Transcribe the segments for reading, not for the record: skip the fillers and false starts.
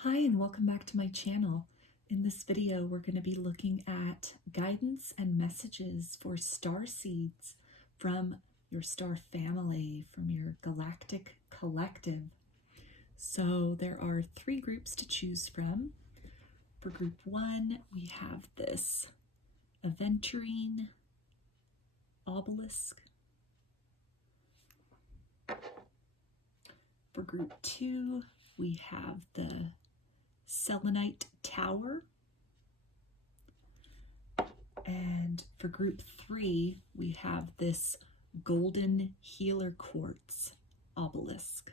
Hi and welcome back to my channel. In this video we're going to be looking at guidance and messages for starseeds from your star family, from your galactic collective. So there are 3 groups to choose from. For group 1 we have this Aventurine obelisk. For group 2 we have the Selenite tower. And for group 3, we have this golden healer quartz obelisk.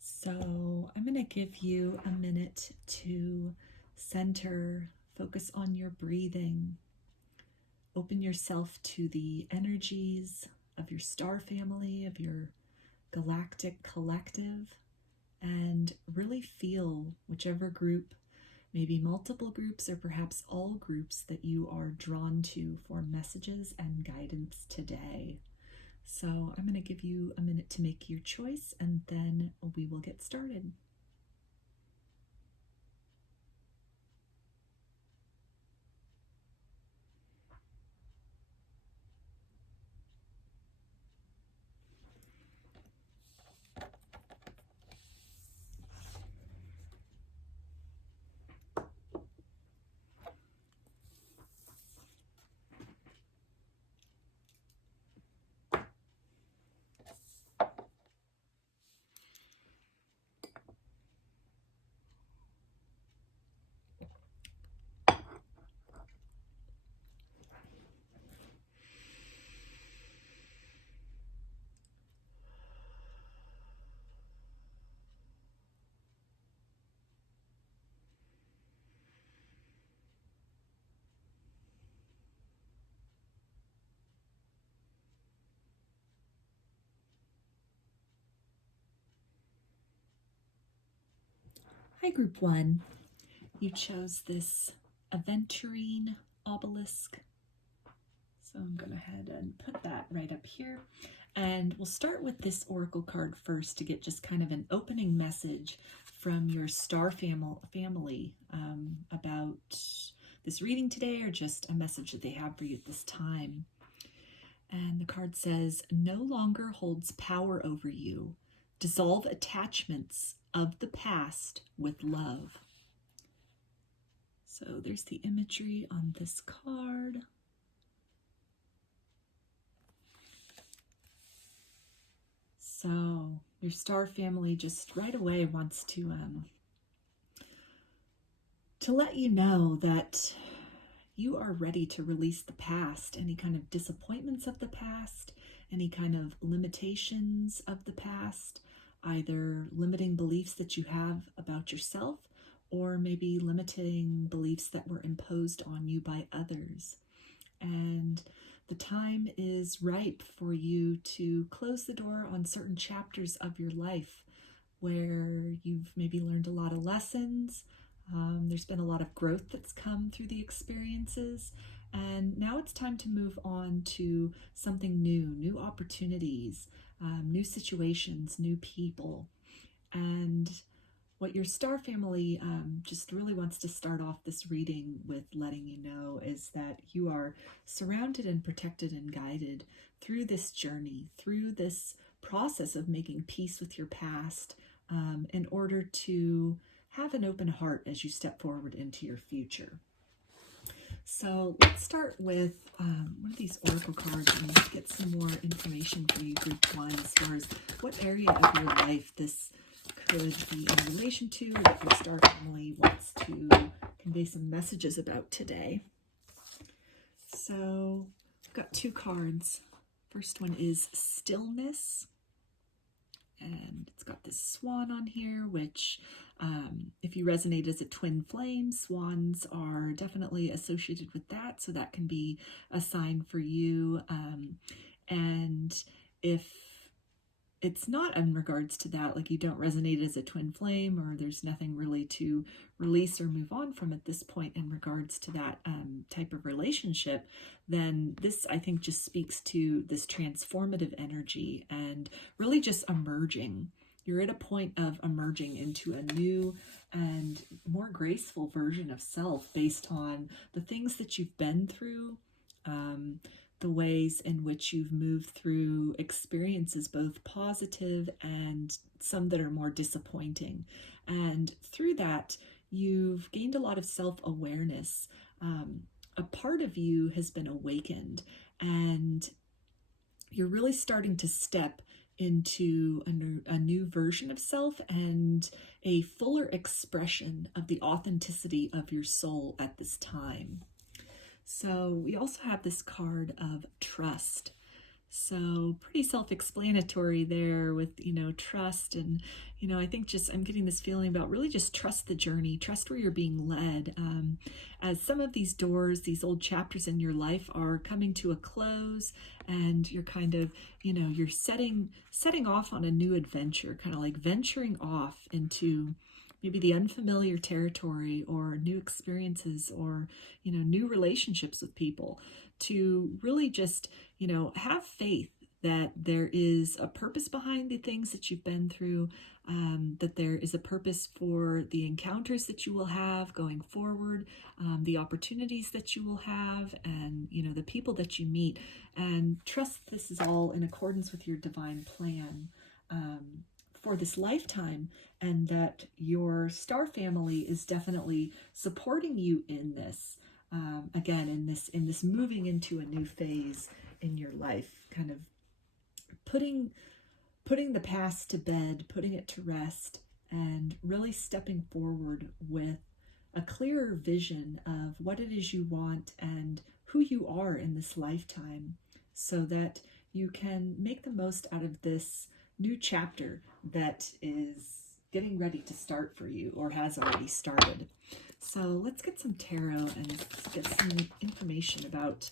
So I'm going to give you a minute to center, focus on your breathing, open yourself to the energies of your star family, of your galactic collective, and really feel whichever group, maybe multiple groups or perhaps all groups, that you are drawn to for messages and guidance today. So I'm going to give you a minute to make your choice and then we will get started. Hi, group 1. You chose this Aventurine obelisk. So I'm going to go ahead and put that right up here. And we'll start with this oracle card first to get just kind of an opening message from your star family about this reading today, or just a message that they have for you at this time. And the card says, "No longer holds power over you. Dissolve attachments of the past with love." So there's the imagery on this card. So your star family just right away wants to let you know that you are ready to release the past, any kind of disappointments of the past, any kind of limitations of the past, either limiting beliefs that you have about yourself or maybe limiting beliefs that were imposed on you by others. And the time is ripe for you to close the door on certain chapters of your life where you've maybe learned a lot of lessons. There's been a lot of growth that's come through the experiences, and now it's time to move on to something new opportunities, new situations, new people. And what your star family just really wants to start off this reading with letting you know is that you are surrounded and protected and guided through this journey, through this process of making peace with your past, in order to have an open heart as you step forward into your future. So let's start with one of these oracle cards and get some more information for you, group 1, as far as what area of your life this could be in relation to, what your star family wants to convey some messages about today. So I've got 2 cards. First one is Stillness, and it's got this swan on here, which if you resonate as a twin flame, swans are definitely associated with that, so that can be a sign for you. And if it's not in regards to that, like you don't resonate as a twin flame, or there's nothing really to release or move on from at this point in regards to that type of relationship, then this, I think, just speaks to this transformative energy and really just emerging. You're at a point of emerging into a new and more graceful version of self based on the things that you've been through, the ways in which you've moved through experiences, both positive and some that are more disappointing. And through that, you've gained a lot of self-awareness. A part of you has been awakened, and you're really starting to step into a new version of self and a fuller expression of the authenticity of your soul at this time. So we also have this card of trust. So pretty self-explanatory there with, trust. And, I think just I'm getting this feeling about really just trust the journey, trust where you're being led. As some of these doors, these old chapters in your life are coming to a close, and you're kind of, you're setting off on a new adventure, kind of like venturing off into maybe the unfamiliar territory or new experiences or, new relationships with people, to really just, have faith that there is a purpose behind the things that you've been through, that there is a purpose for the encounters that you will have going forward, the opportunities that you will have, and, the people that you meet, and trust this is all in accordance with your divine plan for this lifetime, and that your star family is definitely supporting you in this. Again, in this moving into a new phase in your life, kind of putting the past to bed, putting it to rest, and really stepping forward with a clearer vision of what it is you want and who you are in this lifetime, so that you can make the most out of this new chapter that is getting ready to start for you, or has already started. So let's get some tarot and get some information about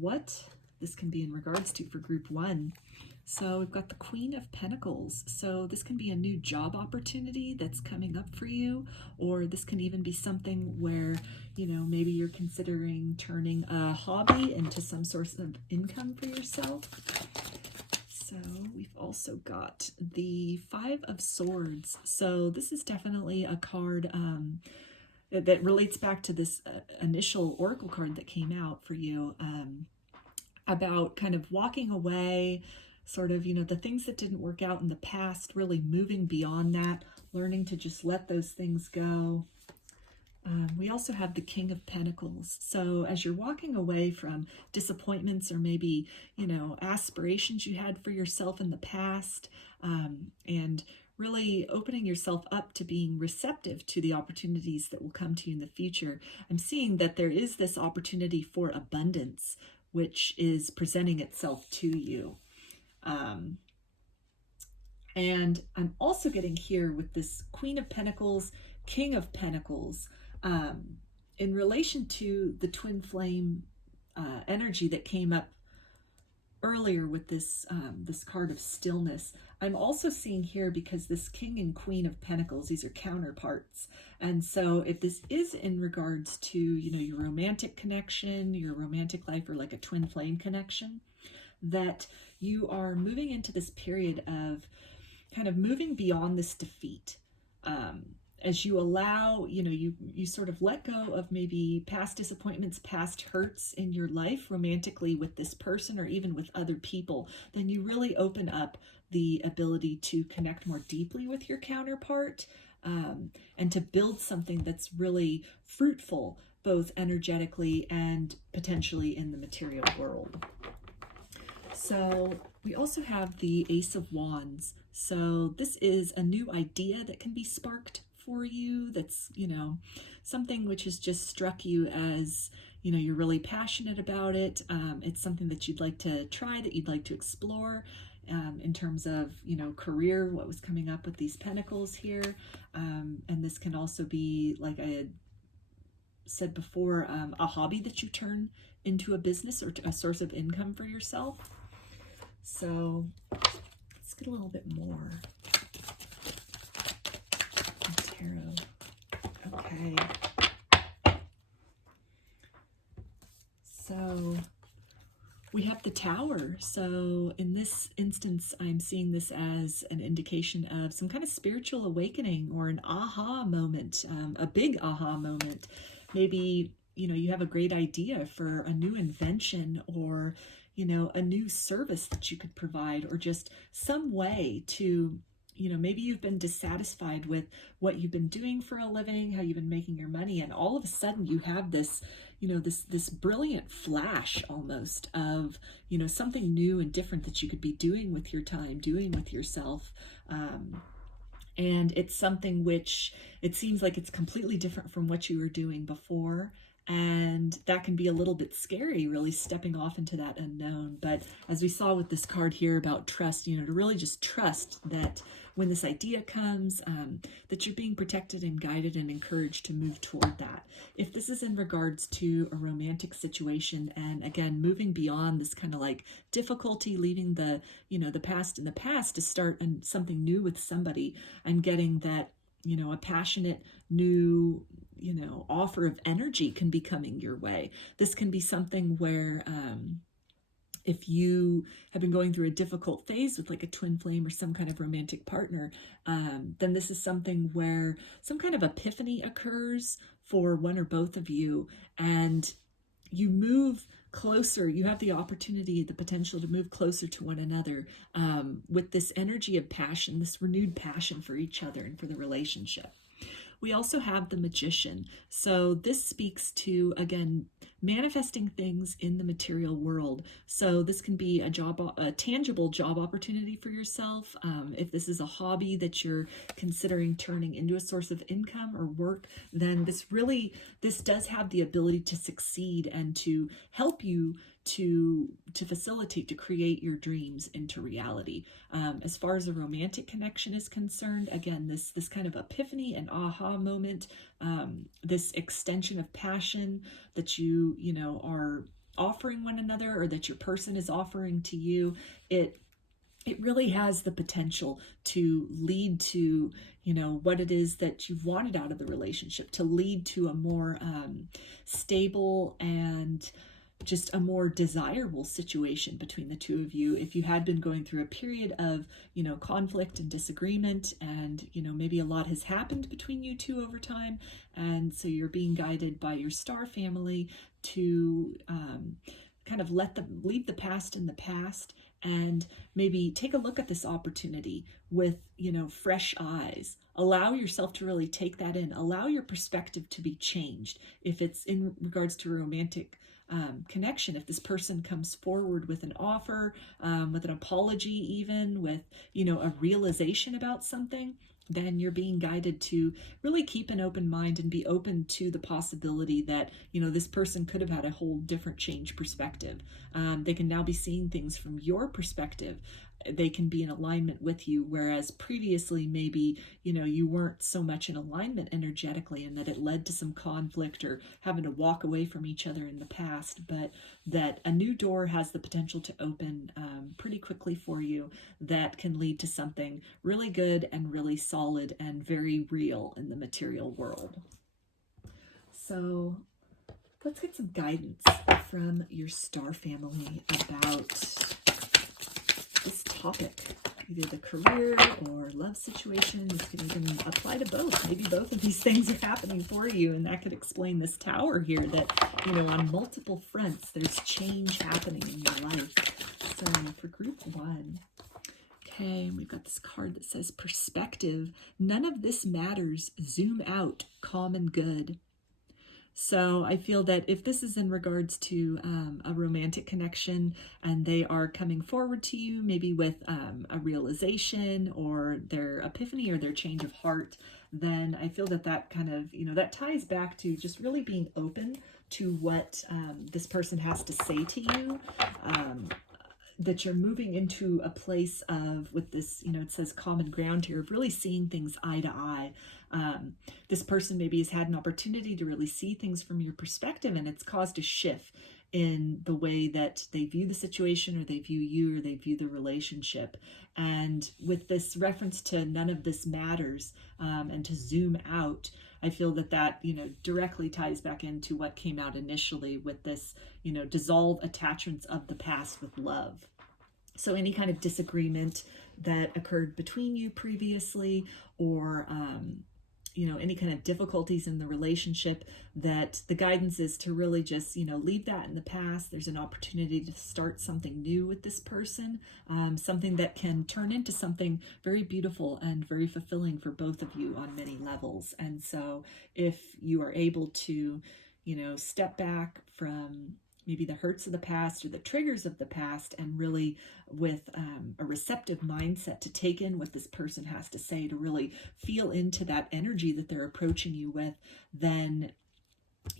what this can be in regards to for group 1. So we've got the Queen of Pentacles. So this can be a new job opportunity that's coming up for you, or this can even be something where, maybe you're considering turning a hobby into some source of income for yourself. So we've also got the Five of Swords. So this is definitely a card that relates back to this initial oracle card that came out for you, about kind of walking away, sort of, the things that didn't work out in the past, really moving beyond that, learning to just let those things go. We also have the King of Pentacles. So as you're walking away from disappointments, or maybe, aspirations you had for yourself in the past, and really opening yourself up to being receptive to the opportunities that will come to you in the future, I'm seeing that there is this opportunity for abundance, which is presenting itself to you. And I'm also getting here with this Queen of Pentacles, King of Pentacles, in relation to the twin flame energy that came up earlier with this this card of stillness. I'm also seeing here, because this King and Queen of Pentacles, these are counterparts. And so if this is in regards to, your romantic connection, your romantic life, or like a twin flame connection, that you are moving into this period of kind of moving beyond this defeat. As you allow, you sort of let go of maybe past disappointments, past hurts in your life romantically with this person, or even with other people, then you really open up the ability to connect more deeply with your counterpart, and to build something that's really fruitful, both energetically and potentially in the material world. So we also have the Ace of Wands. So this is a new idea that can be sparked for you, that's, something which has just struck you as, you're really passionate about it. It's something that you'd like to try, that you'd like to explore, in terms of, career, what was coming up with these pentacles here. And this can also be, like I had said before, a hobby that you turn into a business or a source of income for yourself. So let's get a little bit more. Tarot. Okay. So we have the Tower. So in this instance, I'm seeing this as an indication of some kind of spiritual awakening or an aha moment, a big aha moment. Maybe, you know, you have a great idea for a new invention or, you know, a new service that you could provide, or just some way to, you know, maybe you've been dissatisfied with what you've been doing for a living, how you've been making your money, and all of a sudden you have this, you know, this brilliant flash almost of, you know, something new and different that you could be doing with your time, doing with yourself. And it's something which it seems like it's completely different from what you were doing before. And that can be a little bit scary, really stepping off into that unknown. But as we saw with this card here about trust, you know, to really just trust that when this idea comes, that you're being protected and guided and encouraged to move toward that. If this is in regards to a romantic situation, and again, moving beyond this kind of like difficulty, leaving the, you know, the past in the past to start something new with somebody, I'm getting that, you know, a passionate new, you know, offer of energy can be coming your way. This can be something where, if you have been going through a difficult phase with like a twin flame or some kind of romantic partner, then this is something where some kind of epiphany occurs for one or both of you, and you move closer. You have the opportunity, the potential to move closer to one another with this energy of passion, this renewed passion for each other and for the relationship. We also have the Magician. So this speaks to, again, manifesting things in the material world. So this can be a tangible job opportunity for yourself. If this is a hobby that you're considering turning into a source of income or work, then this does have the ability to succeed and to help you to facilitate, to create your dreams into reality. As far as a romantic connection is concerned, again, this kind of epiphany and aha moment, this extension of passion that you know, are offering one another, or that your person is offering to you, it really has the potential to lead to, you know, what it is that you've wanted out of the relationship, to lead to a more stable and just a more desirable situation between the two of you. If you had been going through a period of, you know, conflict and disagreement, and, you know, maybe a lot has happened between you two over time, and so you're being guided by your star family to kind of leave the past in the past, and maybe take a look at this opportunity with, you know, fresh eyes. Allow yourself to really take that in. Allow your perspective to be changed. If it's in regards to a romantic connection, if this person comes forward with an offer, with an apology, even with, you know, a realization about something, then you're being guided to really keep an open mind and be open to the possibility that, you know, this person could have had a whole different change perspective. They can now be seeing things from your perspective. They can be in alignment with you, whereas previously maybe, you know, you weren't so much in alignment energetically, and that it led to some conflict or having to walk away from each other in the past. But that a new door has the potential to open pretty quickly for you, that can lead to something really good and really solid and very real in the material world. So let's get some guidance from your star family about this topic, either the career or love situation. This could even apply to both. Maybe both of these things are happening for you, and that could explain this Tower here, that, you know, on multiple fronts there's change happening in your life. So for group one, okay, we've got this card that says perspective. None of this matters. Zoom out. Calm and good. So I feel that if this is in regards to a romantic connection, and they are coming forward to you, maybe with a realization or their epiphany or their change of heart, then I feel that that kind of, you know, that ties back to just really being open to what this person has to say to you. That you're moving into a place of, with this, you know, it says common ground here, of really seeing things eye to eye. This person maybe has had an opportunity to really see things from your perspective, and it's caused a shift in the way that they view the situation, or they view you, or they view the relationship. And with this reference to none of this matters, and to zoom out, I feel that directly ties back into what came out initially with this, dissolve attachments of the past with love. So any kind of disagreement that occurred between you previously, or any kind of difficulties in the relationship, that the guidance is to really just, leave that in the past. There's an opportunity to start something new with this person, something that can turn into something very beautiful and very fulfilling for both of you on many levels. And so if you are able to, step back from maybe the hurts of the past or the triggers of the past, and really with a receptive mindset to take in what this person has to say, to really feel into that energy that they're approaching you with, then,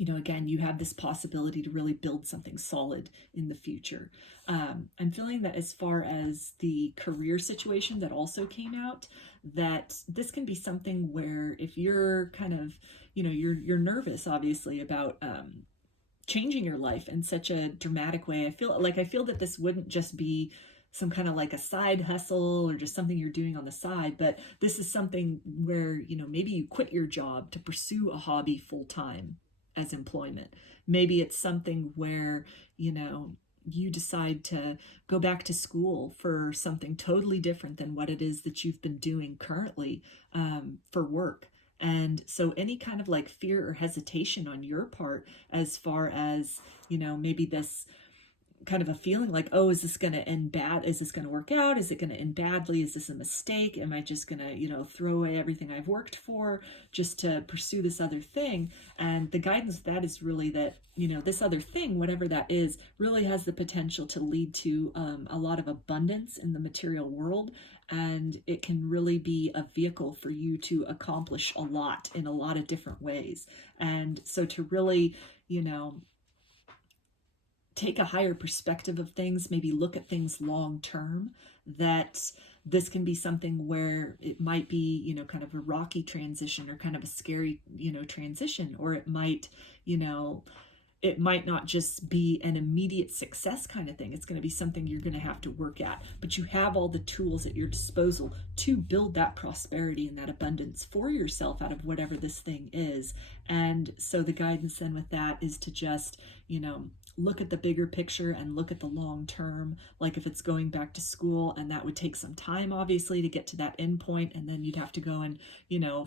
again, you have this possibility to really build something solid in the future. I'm feeling that as far as the career situation that also came out, that this can be something where if you're kind of, you're nervous, obviously, about changing your life in such a dramatic way. I feel that this wouldn't just be some kind of like a side hustle or just something you're doing on the side, but this is something where, maybe you quit your job to pursue a hobby full time as employment. Maybe it's something where, you decide to go back to school for something totally different than what it is that you've been doing currently for work. And so any kind of like fear or hesitation on your part, as far as, maybe this kind of a feeling like, oh, is this going to end bad? Is this going to work out? Is it going to end badly? Is this a mistake? Am I just going to, throw away everything I've worked for just to pursue this other thing? And the guidance of that is really that, this other thing, whatever that is, really has the potential to lead to a lot of abundance in the material world. And it can really be a vehicle for you to accomplish a lot in a lot of different ways. And so to really, take a higher perspective of things, maybe look at things long term, that this can be something where it might be, kind of a rocky transition, or kind of a scary, transition, or it might, it might not just be an immediate success kind of thing. It's going to be something you're going to have to work at, but you have all the tools at your disposal to build that prosperity and that abundance for yourself out of whatever this thing is. And so the guidance then with that is to just, look at the bigger picture and look at the long term. Like if it's going back to school, and that would take some time, obviously, to get to that end point, and then you'd have to go and,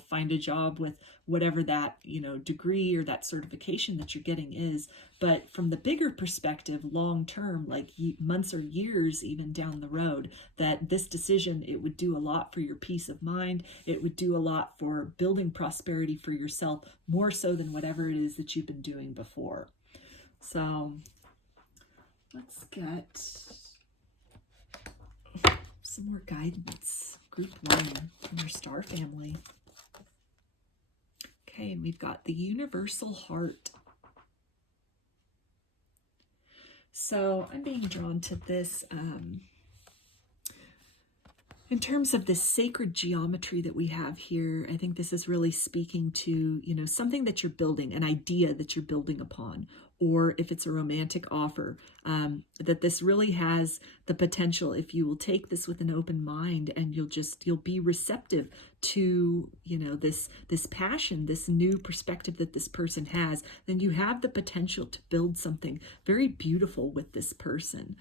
find a job with whatever that, degree or that certification that you're getting is. But from the bigger perspective, long term, like months or years even down the road, that this decision, it would do a lot for your peace of mind. It would do a lot for building prosperity for yourself, more so than whatever it is that you've been doing before. So let's get some more guidance. Group 1 from your star family. Okay, and we've got the universal heart. So I'm being drawn to this in terms of this sacred geometry that we have here. I think this is really speaking to, something that you're building, an idea that you're building upon, or if it's a romantic offer, that this really has the potential, if you will take this with an open mind and you'll be receptive to, this passion, this new perspective that this person has, then you have the potential to build something very beautiful with this person.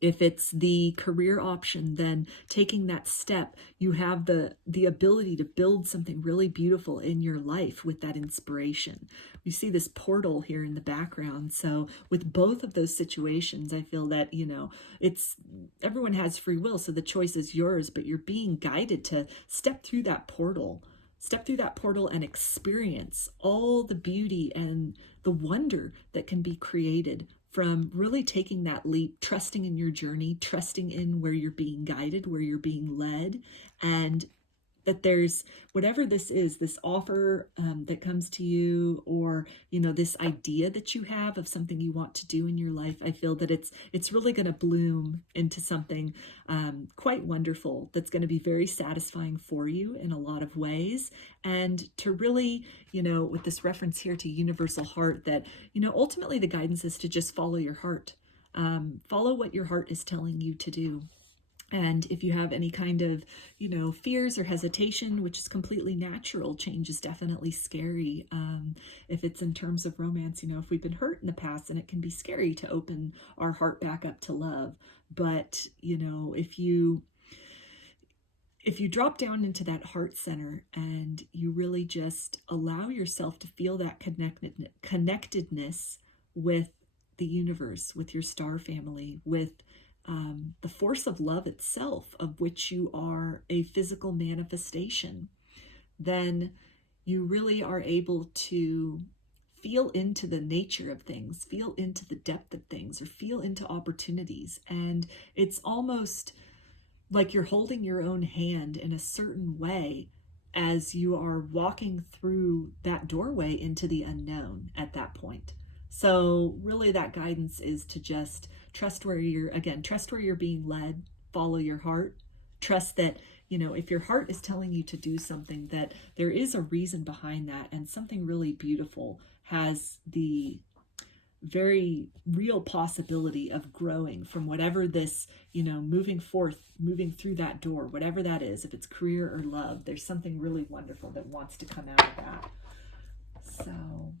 If it's the career option, then taking that step, you have the ability to build something really beautiful in your life with that inspiration. You see this portal here in the background. So with both of those situations, I feel that, everyone has free will, so the choice is yours, but you're being guided to step through that portal. Step through that portal and experience all the beauty and the wonder that can be created from really taking that leap, trusting in your journey, trusting in where you're being guided, where you're being led, and that there's whatever this is, this offer that comes to you, or this idea that you have of something you want to do in your life. I feel that it's really going to bloom into something quite wonderful that's going to be very satisfying for you in a lot of ways. And to really, with this reference here to universal heart, that ultimately the guidance is to just follow your heart. Follow what your heart is telling you to do. And if you have any kind of, fears or hesitation, which is completely natural, change is definitely scary. If it's in terms of romance, if we've been hurt in the past, and it can be scary to open our heart back up to love. But, if you drop down into that heart center and you really just allow yourself to feel that connectedness with the universe, with your star family, with the force of love itself, of which you are a physical manifestation, then you really are able to feel into the nature of things, feel into the depth of things, or feel into opportunities. And it's almost like you're holding your own hand in a certain way as you are walking through that doorway into the unknown at that point. So really that guidance is to just trust where you're being led, follow your heart, trust that, if your heart is telling you to do something, that there is a reason behind that, and something really beautiful has the very real possibility of growing from whatever this, moving through that door, whatever that is, if it's career or love, there's something really wonderful that wants to come out of that. So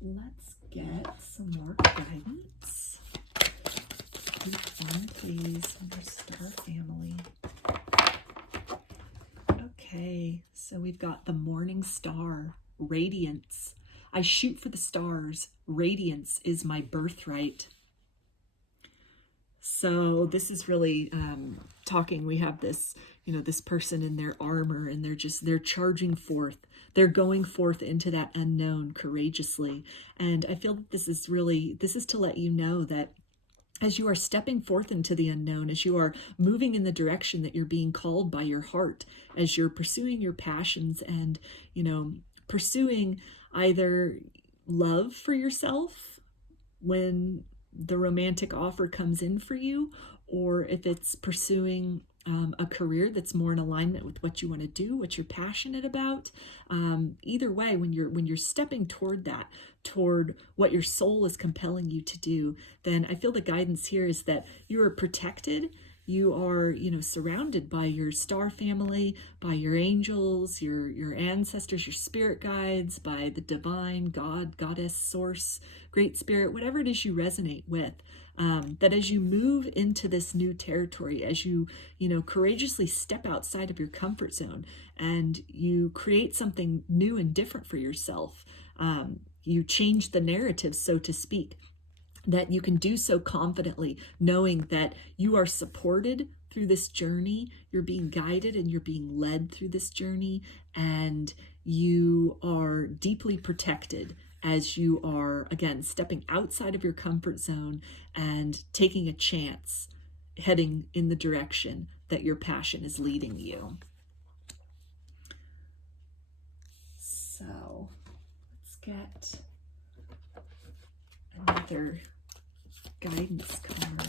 let's get some more guidance. Group 1, please, under Star Family. Okay, so we've got the Morning Star, Radiance. I shoot for the stars. Radiance is my birthright. So this is really talking, we have this, this person in their armor, and they're charging forth. They're going forth into that unknown courageously. And I feel that this is to let you know that as you are stepping forth into the unknown, as you are moving in the direction that you're being called by your heart, as you're pursuing your passions and, pursuing either love for yourself when the romantic offer comes in for you, or if it's pursuing a career that's more in alignment with what you want to do, what you're passionate about. Either way, when you're stepping toward what your soul is compelling you to do, then I feel the guidance here is that you are protected. You are, surrounded by your star family, by your angels, your ancestors, your spirit guides, by the divine God, goddess, source, great spirit, whatever it is you resonate with. That as you move into this new territory, as you courageously step outside of your comfort zone and you create something new and different for yourself, you change the narrative, so to speak, that you can do so confidently, knowing that you are supported through this journey, you're being guided and you're being led through this journey, and you are deeply protected as you are, again, stepping outside of your comfort zone and taking a chance, heading in the direction that your passion is leading you. So let's get another guidance card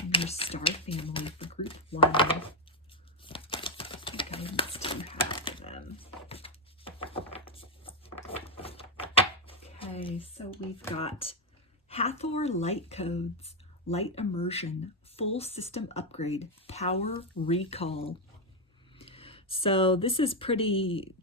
in your star family for group 1. What guidance do you have for them? Okay, so we've got Hathor Light Codes, Light Immersion, Full System Upgrade, Power Recall. So this is pretty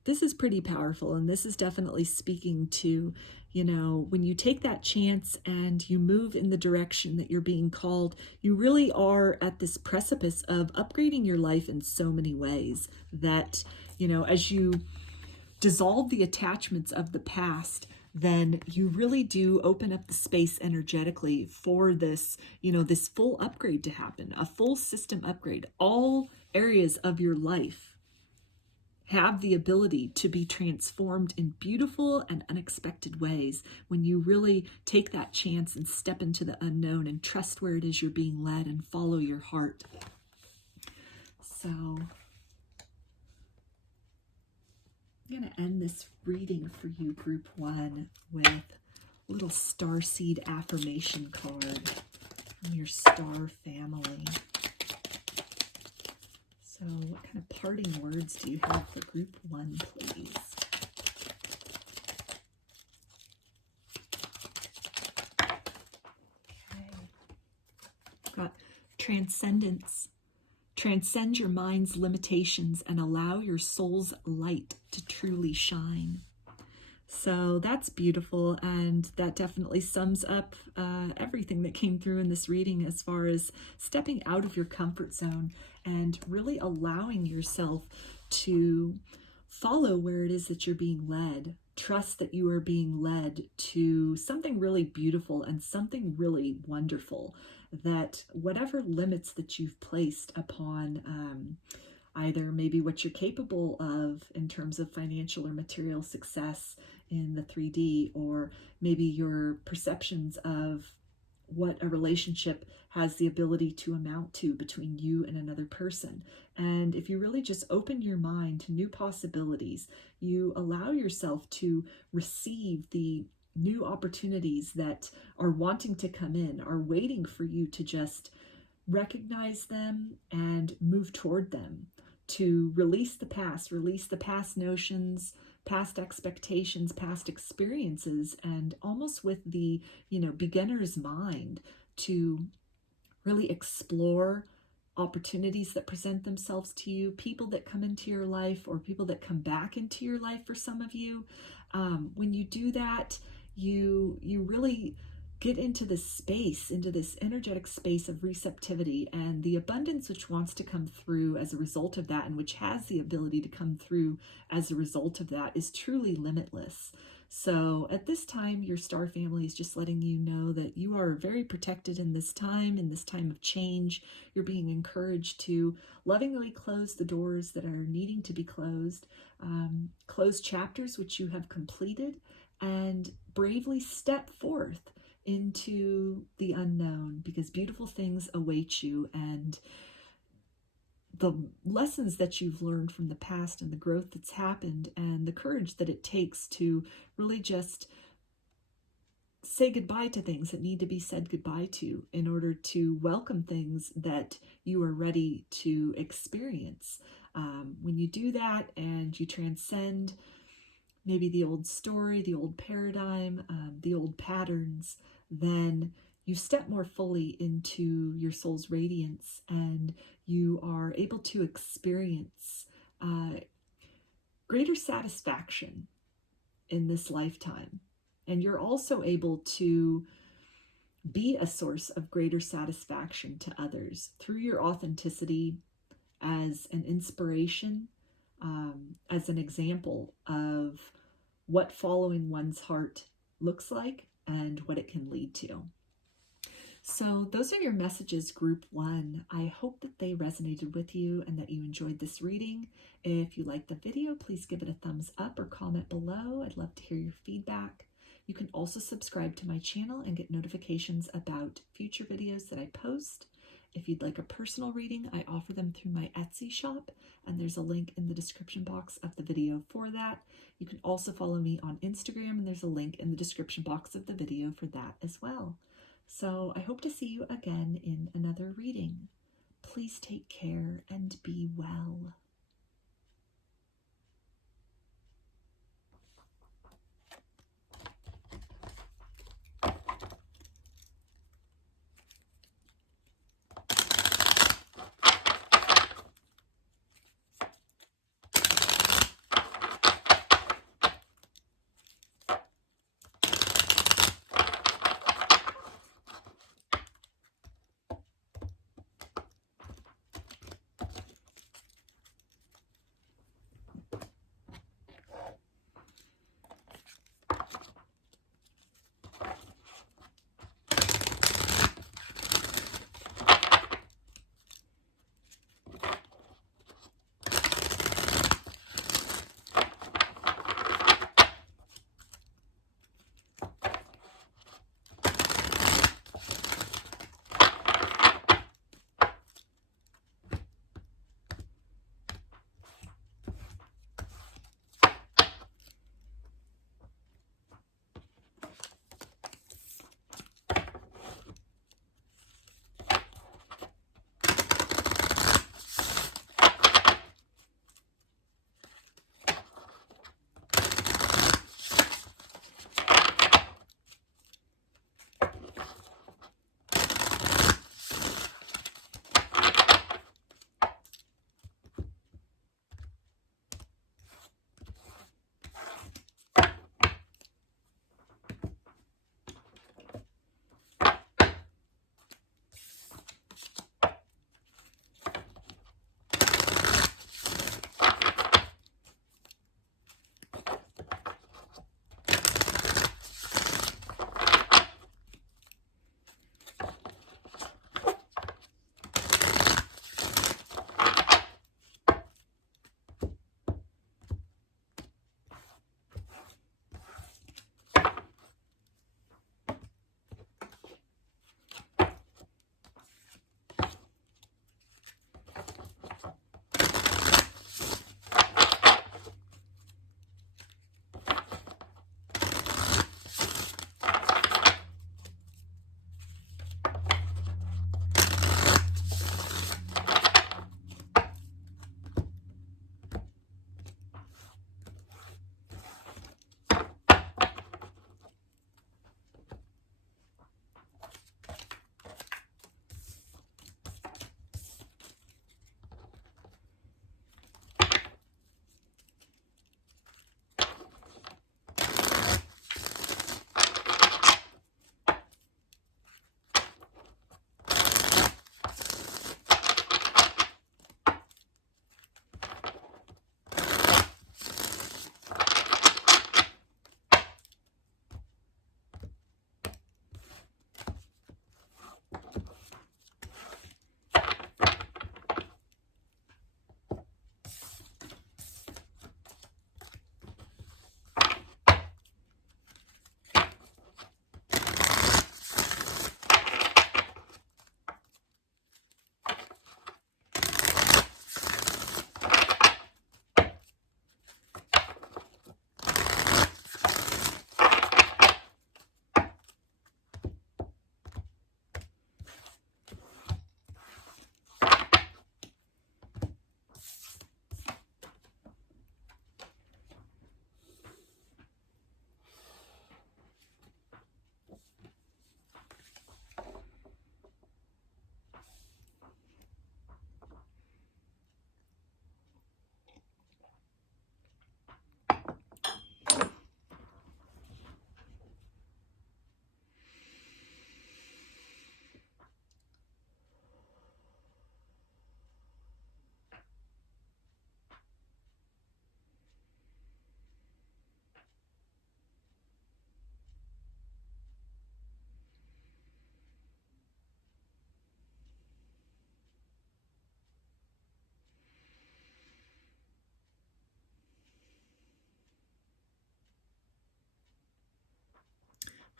powerful, and this is definitely speaking to, when you take that chance and you move in the direction that you're being called, you really are at this precipice of upgrading your life in so many ways that, as you dissolve the attachments of the past, then you really do open up the space energetically for this, this full upgrade to happen, a full system upgrade. All areas of your life have the ability to be transformed in beautiful and unexpected ways when you really take that chance and step into the unknown and trust where it is you're being led and follow your heart. So I'm going to end this reading for you, Group 1, with a little Starseed affirmation card from your star family. So what kind of parting words do you have for Group 1, please? Okay. I've got transcendence. Transcend your mind's limitations and allow your soul's light to truly shine. So that's beautiful, and that definitely sums up everything that came through in this reading as far as stepping out of your comfort zone and really allowing yourself to follow where it is that you're being led. Trust that you are being led to something really beautiful and something really wonderful, that whatever limits that you've placed upon either maybe what you're capable of in terms of financial or material success in the 3D, or maybe your perceptions of what a relationship has the ability to amount to between you and another person. And if you really just open your mind to new possibilities, you allow yourself to receive the new opportunities that are wanting to come in, are waiting for you to just recognize them and move toward them, to release the past notions, past expectations, past experiences, and almost with the, beginner's mind to really explore opportunities that present themselves to you, people that come into your life or people that come back into your life for some of you. When you do that, you really get into this space, into this energetic space of receptivity, and the abundance which wants to come through as a result of that, and which has the ability to come through as a result of that, is truly limitless. So at this time, your star family is just letting you know that you are very protected in this time of change. You're being encouraged to lovingly close the doors that are needing to be closed, close chapters which you have completed, and bravely step forth into the unknown, because beautiful things await you, and the lessons that you've learned from the past and the growth that's happened and the courage that it takes to really just say goodbye to things that need to be said goodbye to in order to welcome things that you are ready to experience. When you do that and you transcend maybe the old story, the old paradigm, the old patterns, then you step more fully into your soul's radiance, and you are able to experience greater satisfaction in this lifetime. And you're also able to be a source of greater satisfaction to others through your authenticity, as an inspiration, as an example of what following one's heart looks like and what it can lead to. So those are your messages, Group 1. I hope that they resonated with you and that you enjoyed this reading. If you liked the video, please give it a thumbs up or comment below. I'd love to hear your feedback. You can also subscribe to my channel and get notifications about future videos that I post. If you'd like a personal reading, I offer them through my Etsy shop, and there's a link in the description box of the video for that. You can also follow me on Instagram, and there's a link in the description box of the video for that as well. So I hope to see you again in another reading. Please take care and be well.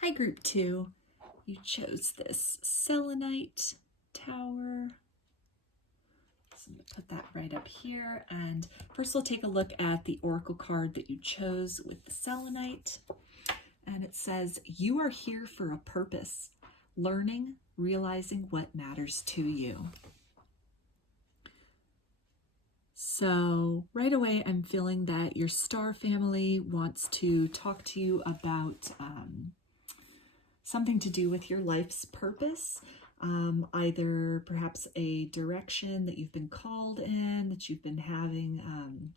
Hi, Group 2. You chose this Selenite tower. So I'm going to put that right up here. And first we'll take a look at the oracle card that you chose with the Selenite. And it says, you are here for a purpose, learning, realizing what matters to you. So right away, I'm feeling that your star family wants to talk to you about something to do with your life's purpose, either perhaps a direction that you've been called in, that you've been having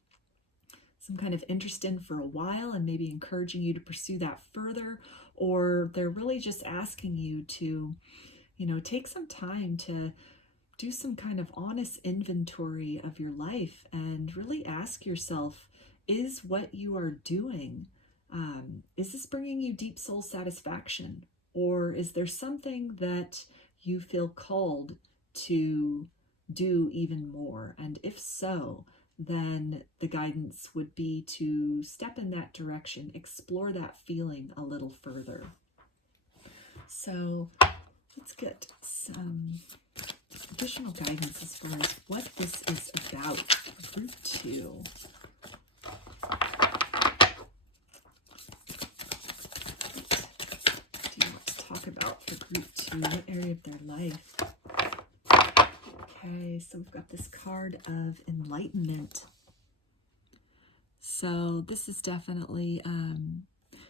some kind of interest in for a while and maybe encouraging you to pursue that further, or they're really just asking you to, take some time to do some kind of honest inventory of your life and really ask yourself, is what you are doing, is this bringing you deep soul satisfaction? Or is there something that you feel called to do even more? And if so, then the guidance would be to step in that direction, explore that feeling a little further. So let's get some additional guidance as far as what this is about. Group 2. What do you want to talk about for Group 2? What area of their life? Okay, so we've got this card of enlightenment. So this is definitely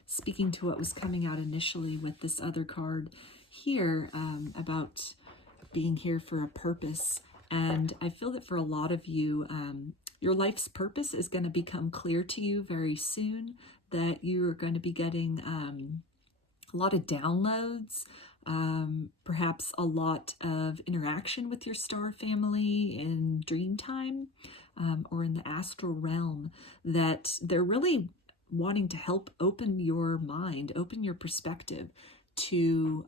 speaking to what was coming out initially with this other card here about being here for a purpose. And I feel that for a lot of you, your life's purpose is going to become clear to you very soon, that you are going to be getting a lot of downloads, perhaps a lot of interaction with your star family in dream time or in the astral realm, that they're really wanting to help open your mind, open your perspective to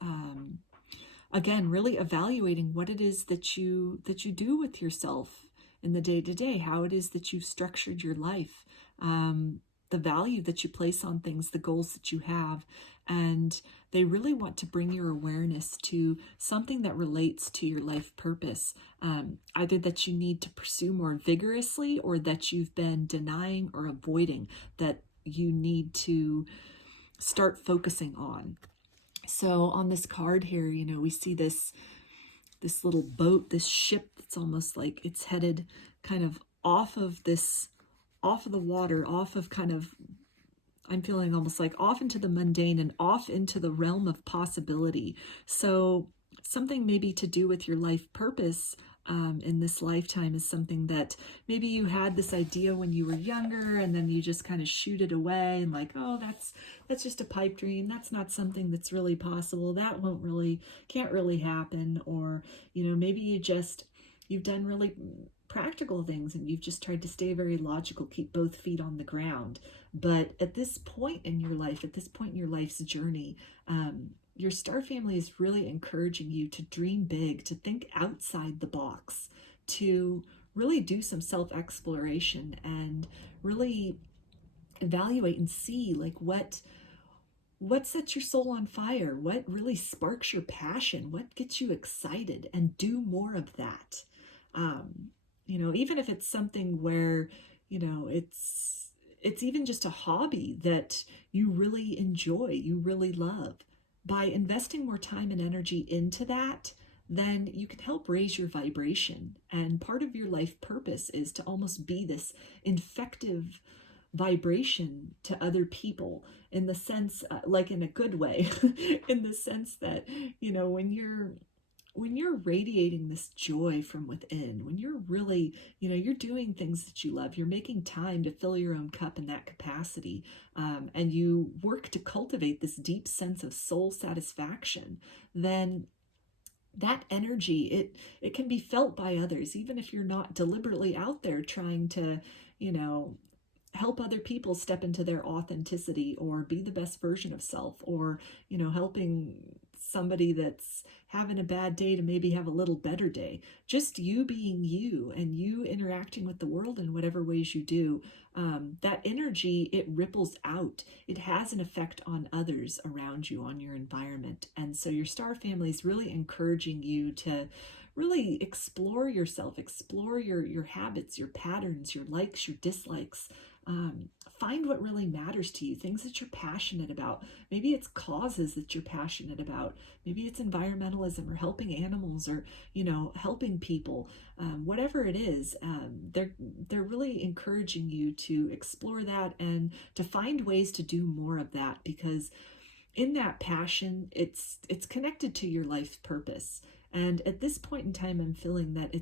again, really evaluating what it is that you do with yourself in the day-to-day, how it is that you've structured your life, the value that you place on things, the goals that you have. And they really want to bring your awareness to something that relates to your life purpose, either that you need to pursue more vigorously or that you've been denying or avoiding, that you need to start focusing on. So on this card here, we see this little boat, this ship that's almost like it's headed kind of off of the water, off of kind of, I'm feeling almost like off into the mundane and off into the realm of possibility. So something maybe to do with your life purpose in this lifetime is something that maybe you had this idea when you were younger, and then you just kind of shoot it away and like, oh, that's just a pipe dream. That's not something that's really possible. That can't really happen. Or, maybe you've done really practical things and you've just tried to stay very logical, keep both feet on the ground. But at this point in your life, at this point in your life's journey, your star family is really encouraging you to dream big, to think outside the box, to really do some self-exploration and really evaluate and see like what sets your soul on fire, what really sparks your passion, what gets you excited, and do more of that. Even if it's something where, it's even just a hobby that you really enjoy, you really love. By investing more time and energy into that, then you can help raise your vibration. And part of your life purpose is to almost be this infective vibration to other people, in the sense, like in a good way, in the sense that, when you're radiating this joy from within, when you're really, you're doing things that you love, you're making time to fill your own cup in that capacity, and you work to cultivate this deep sense of soul satisfaction, then that energy, it can be felt by others, even if you're not deliberately out there trying to, help other people step into their authenticity or be the best version of self, or, helping somebody that's having a bad day to maybe have a little better day. Just you being you and you interacting interacting with the world in whatever ways you do, that energy, it ripples out. It has an effect on others around you, on your environment. And so your star family is really encouraging you to really explore yourself, explore your habits, your patterns, your likes, your dislikes. Find what really matters to you, things that you're passionate about. Maybe it's causes that you're passionate about. Maybe it's environmentalism or helping animals or, helping people. Whatever it is, they're really encouraging you to explore that and to find ways to do more of that, because in that passion, it's connected to your life purpose. And at this point in time, I'm feeling that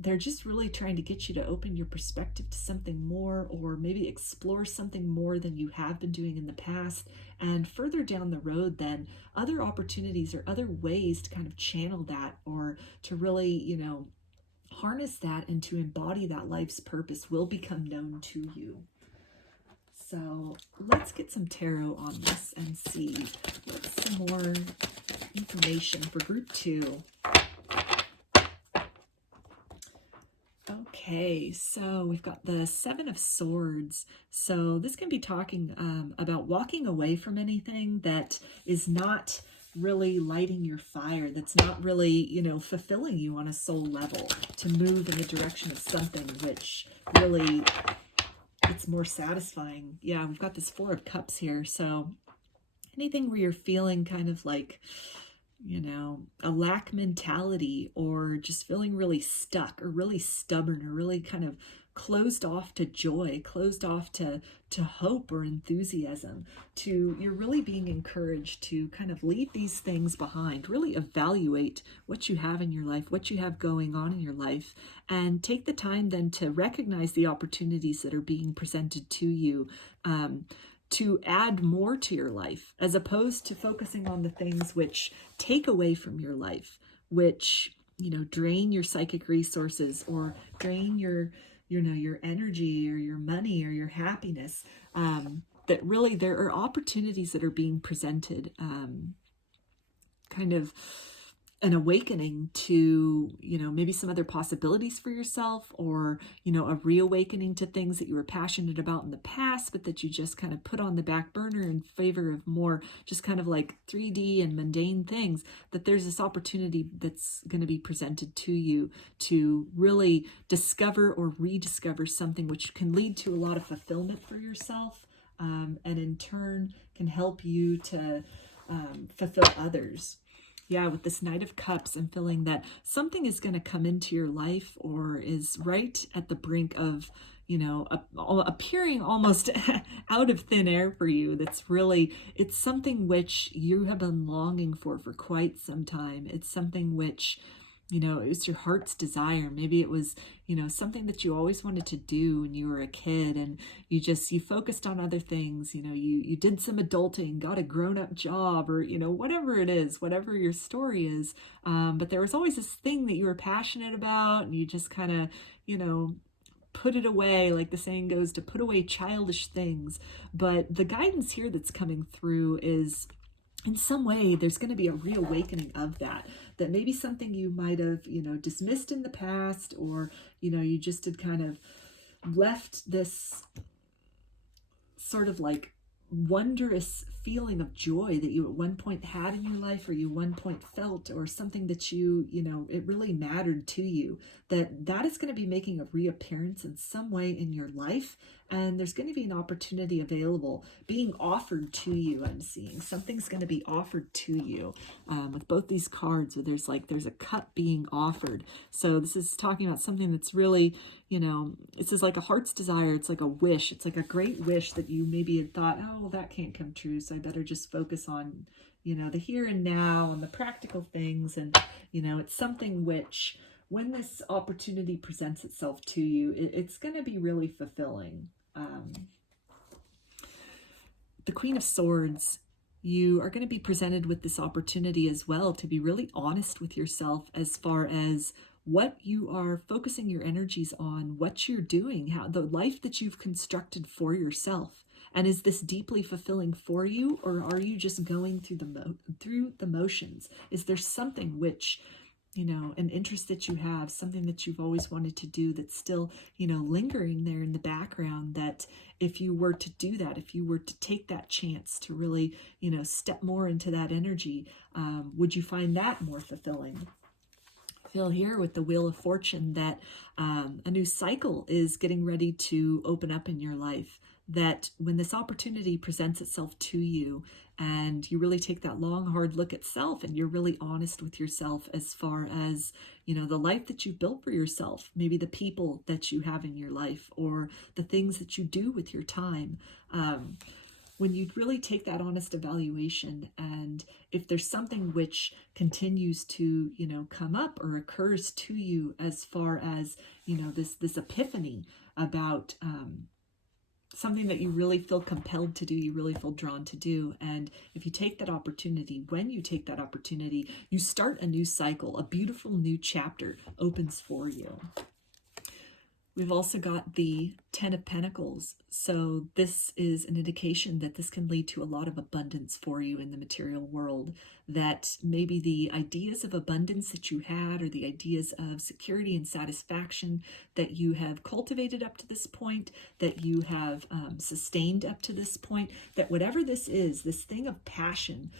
they're just really trying to get you to open your perspective to something more, or maybe explore something more than you have been doing in the past. And further down the road, then other opportunities or other ways to kind of channel that, or to really, harness that and to embody that life's purpose will become known to you. So let's get some tarot on this and see what's some more information for group 2. Okay, so we've got the 7 of Swords. So this can be talking about walking away from anything that is not really lighting your fire, that's not really, fulfilling you on a soul level, to move in the direction of something which really, it's more satisfying. Yeah, we've got this 4 of Cups here. So anything where you're feeling kind of like, a lack mentality, or just feeling really stuck or really stubborn or really kind of closed off to joy, closed off to hope or enthusiasm, you're really being encouraged to kind of leave these things behind, really evaluate what you have in your life, what you have going on in your life, and take the time then to recognize the opportunities that are being presented to you, to add more to your life, as opposed to focusing on the things which take away from your life, which, drain your psychic resources or drain your energy or your money or your happiness. That really there are opportunities that are being presented, kind of an awakening to, maybe some other possibilities for yourself, or, a reawakening to things that you were passionate about in the past, but that you just kind of put on the back burner in favor of more just kind of like 3D and mundane things. That there's this opportunity that's going to be presented to you to really discover or rediscover something which can lead to a lot of fulfillment for yourself, and in turn can help you to fulfill others. Yeah, with this Knight of Cups, I'm feeling that something is going to come into your life, or is right at the brink of, appearing almost out of thin air for you. That's really, it's something which you have been longing for quite some time. It's something which, it was your heart's desire. Maybe it was, something that you always wanted to do when you were a kid, and you focused on other things. You did some adulting, got a grown-up job, or, whatever it is, whatever your story is. But there was always this thing that you were passionate about, and you just kind of, put it away, like the saying goes, to put away childish things. But the guidance here that's coming through is, in some way, there's going to be a reawakening of that maybe something you might have, dismissed in the past, or, you just had kind of left this sort of like wondrous feeling of joy that you at one point had in your life, or you one point felt, or something that it really mattered to you, that is going to be making a reappearance in some way in your life. And there's going to be an opportunity available, being offered to you. I'm seeing something's going to be offered to you, with both these cards, where there's a cup being offered. So this is talking about something that's really, this is like a heart's desire. It's like a wish. It's like a great wish that you maybe had thought, oh, well, that can't come true, so I better just focus on, the here and now and the practical things. And, it's something which, when this opportunity presents itself to you, it's going to be really fulfilling. The Queen of Swords, you are going to be presented with this opportunity as well to be really honest with yourself as far as what you are focusing your energies on, what you're doing, how the life that you've constructed for yourself. And is this deeply fulfilling for you, or are you just going through the motions? Is there something which, an interest that you have, something that you've always wanted to do that's still, lingering there in the background, that if you were to do that, if you were to take that chance to really, step more into that energy, would you find that more fulfilling? I feel here with the Wheel of Fortune that a new cycle is getting ready to open up in your life, that when this opportunity presents itself to you and you really take that long, hard look at self and you're really honest with yourself as far as, the life that you built for yourself, maybe the people that you have in your life or the things that you do with your time. When you really take that honest evaluation, and if there's something which continues to, come up or occurs to you as far as, this epiphany about something that you really feel compelled to do, you really feel drawn to do. And if you take that opportunity, when you take that opportunity, you start a new cycle, a beautiful new chapter opens for you. We've also got the 10 of Pentacles. So this is an indication that this can lead to a lot of abundance for you in the material world, that maybe the ideas of abundance that you had, or the ideas of security and satisfaction that you have cultivated up to this point, that you have sustained up to this point, that whatever this is, this thing of passion.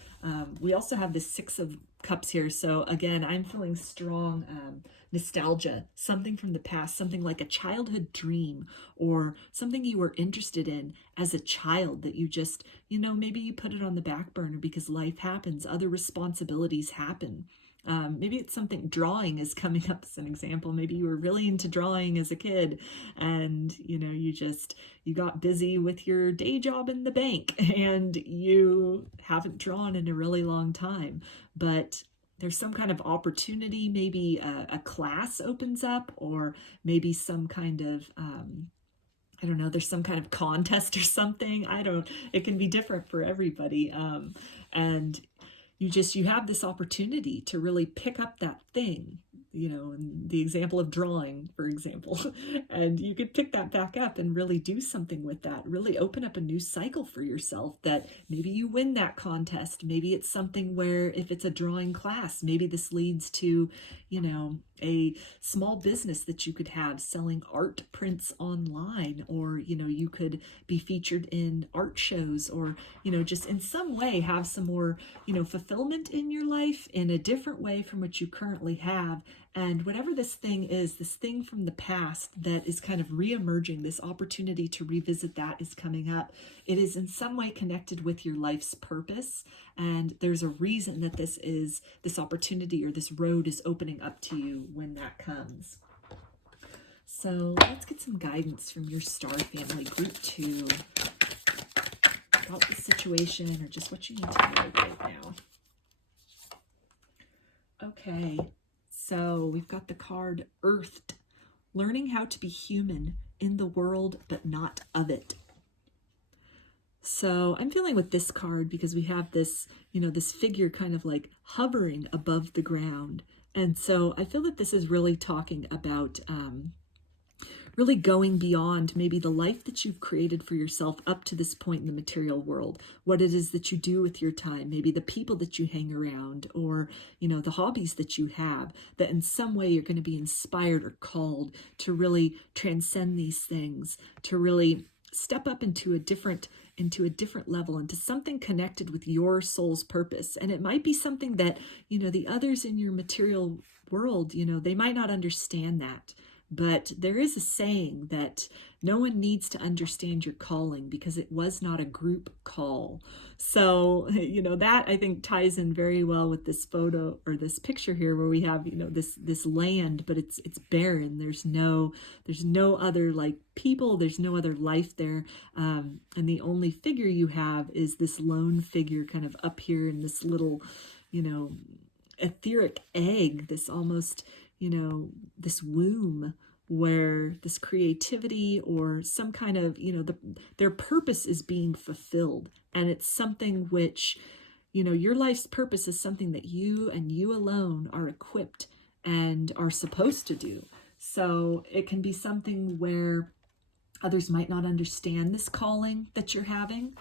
We also have the 6 of Cups here. So again, I'm feeling strong nostalgia, something from the past, something like a childhood dream or something you were interested in as a child that you just, maybe you put it on the back burner because life happens, other responsibilities happen. Maybe it's something, drawing is coming up as an example. Maybe you were really into drawing as a kid and, you got busy with your day job in the bank and you haven't drawn in a really long time, but there's some kind of opportunity, maybe a class opens up, or maybe some kind of, I don't know, there's some kind of contest or something. It can be different for everybody. And you have this opportunity to really pick up that thing, in the example of drawing, for example, and you could pick that back up and really do something with that, really open up a new cycle for yourself, that maybe you win that contest. Maybe it's something where if it's a drawing class, maybe this leads to, a small business that you could have selling art prints online, or, you could be featured in art shows, or, just in some way have some more, fulfillment in your life in a different way from what you currently have. And whatever this thing is, this thing from the past that is kind of re-emerging, this opportunity to revisit that is coming up. It is in some way connected with your life's purpose. And there's a reason that this opportunity or this road is opening up to you when that comes. So let's get some guidance from your star family, group 2, about the situation or just what you need to know right now. Okay. So we've got the card Earthed, learning how to be human in the world, but not of it. So I'm feeling with this card because we have this, this figure kind of like hovering above the ground. And so I feel that this is really talking about really going beyond maybe the life that you've created for yourself up to this point in the material world, what it is that you do with your time, maybe the people that you hang around, or, the hobbies that you have, that in some way you're going to be inspired or called to really transcend these things, to really step up into a different level, into something connected with your soul's purpose. And it might be something that, the others in your material world, they might not understand that. But there is a saying that no one needs to understand your calling because it was not a group call. So, that I think ties in very well with this photo or this picture here where we have, this land, but it's barren. There's no other like people, there's no other life there. And the only figure you have is this lone figure kind of up here in this little, etheric egg, this almost, this womb where this creativity or some kind of, their purpose is being fulfilled. And it's something which, your life's purpose is something that you and you alone are equipped and are supposed to do. So it can be something where others might not understand this calling that you're having.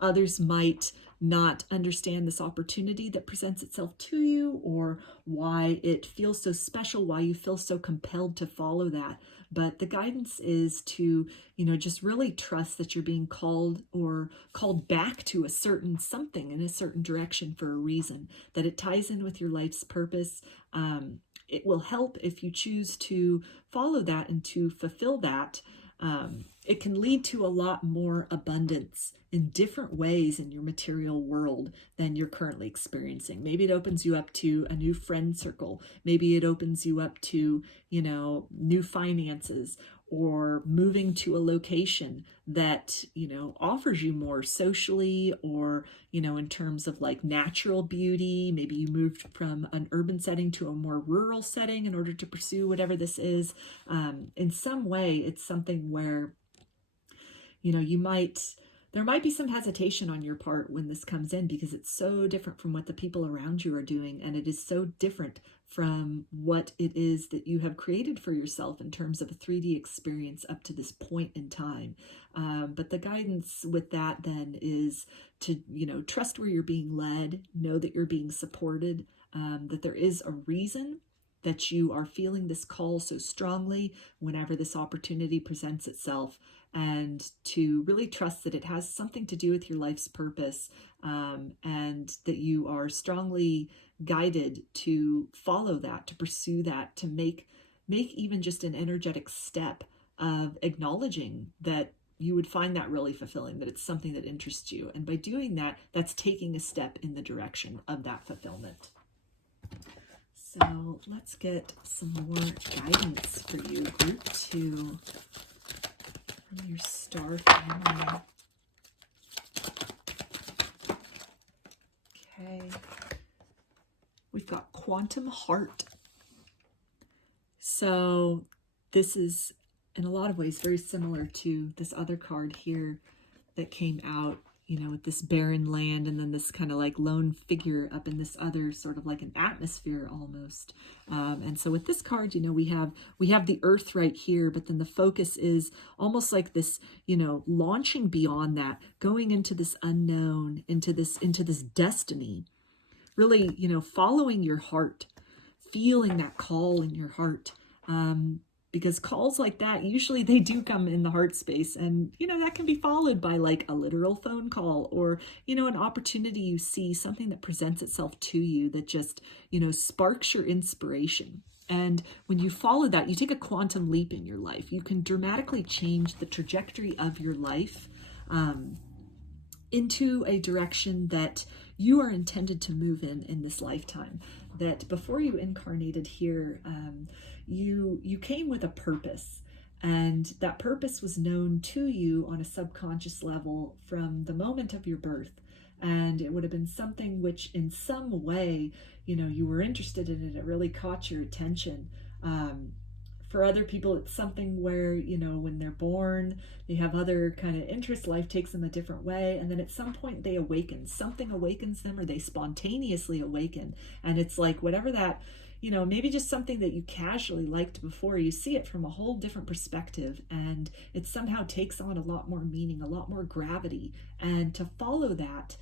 Others might not understand this opportunity that presents itself to you, or why it feels so special, why you feel so compelled to follow that. But the guidance is to, just really trust that you're being called or called back to a certain something in a certain direction for a reason, that it ties in with your life's purpose. It will help if you choose to follow that and to fulfill that. It can lead to a lot more abundance in different ways in your material world than you're currently experiencing. Maybe it opens you up to a new friend circle. Maybe it opens you up to, new finances, or moving to a location that, offers you more socially, or, in terms of like natural beauty. Maybe you moved from an urban setting to a more rural setting in order to pursue whatever this is. In some way, it's something where, there might be some hesitation on your part when this comes in, because it's so different from what the people around you are doing. And it is so different from what it is that you have created for yourself in terms of a 3D experience up to this point in time. But the guidance with that then is to, trust where you're being led, know that you're being supported, that there is a reason that you are feeling this call so strongly whenever this opportunity presents itself, and to really trust that it has something to do with your life's purpose, and that you are strongly guided to follow that, to pursue that, to make even just an energetic step of acknowledging that you would find that really fulfilling, that it's something that interests you. And by doing that, that's taking a step in the direction of that fulfillment. So let's get some more guidance for you, group 2, from your star family. Okay. We've got Quantum Heart. So this is, in a lot of ways, very similar to this other card here that came out, with this barren land, and then this kind of like lone figure up in this other sort of like an atmosphere almost. And so with this card, we have the earth right here, but then the focus is almost like this, launching beyond that, going into this unknown, into this destiny, really, following your heart, feeling that call in your heart. Because calls like that, usually they do come in the heart space, and, that can be followed by like a literal phone call, or, an opportunity you see, something that presents itself to you that just, sparks your inspiration. And when you follow that, you take a quantum leap in your life. You can dramatically change the trajectory of your life into a direction that you are intended to move in this lifetime. That before you incarnated here, you came with a purpose, and that purpose was known to you on a subconscious level from the moment of your birth. And it would have been something which in some way, you were interested in it. It really caught your attention. For other people, it's something where, when they're born, they have other kind of interests. Life takes them a different way. And then at some point they awaken. Something awakens them, or they spontaneously awaken. And it's like whatever that, maybe just something that you casually liked before, you see it from a whole different perspective. And it somehow takes on a lot more meaning, a lot more gravity. And to follow that,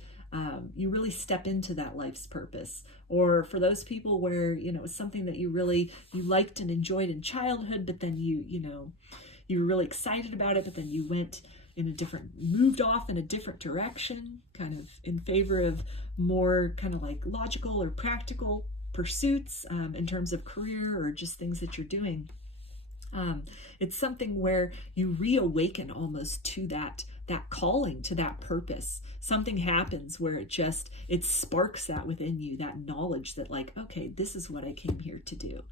you really step into that life's purpose. Or for those people where, it's something that you liked and enjoyed in childhood, but then you were really excited about it, but then you moved off in a different direction, kind of in favor of more kind of like logical or practical pursuits in terms of career or just things that you're doing. It's something where you reawaken almost to that calling, to that purpose. Something happens where it sparks that within you, that knowledge that like, okay, this is what I came here to do.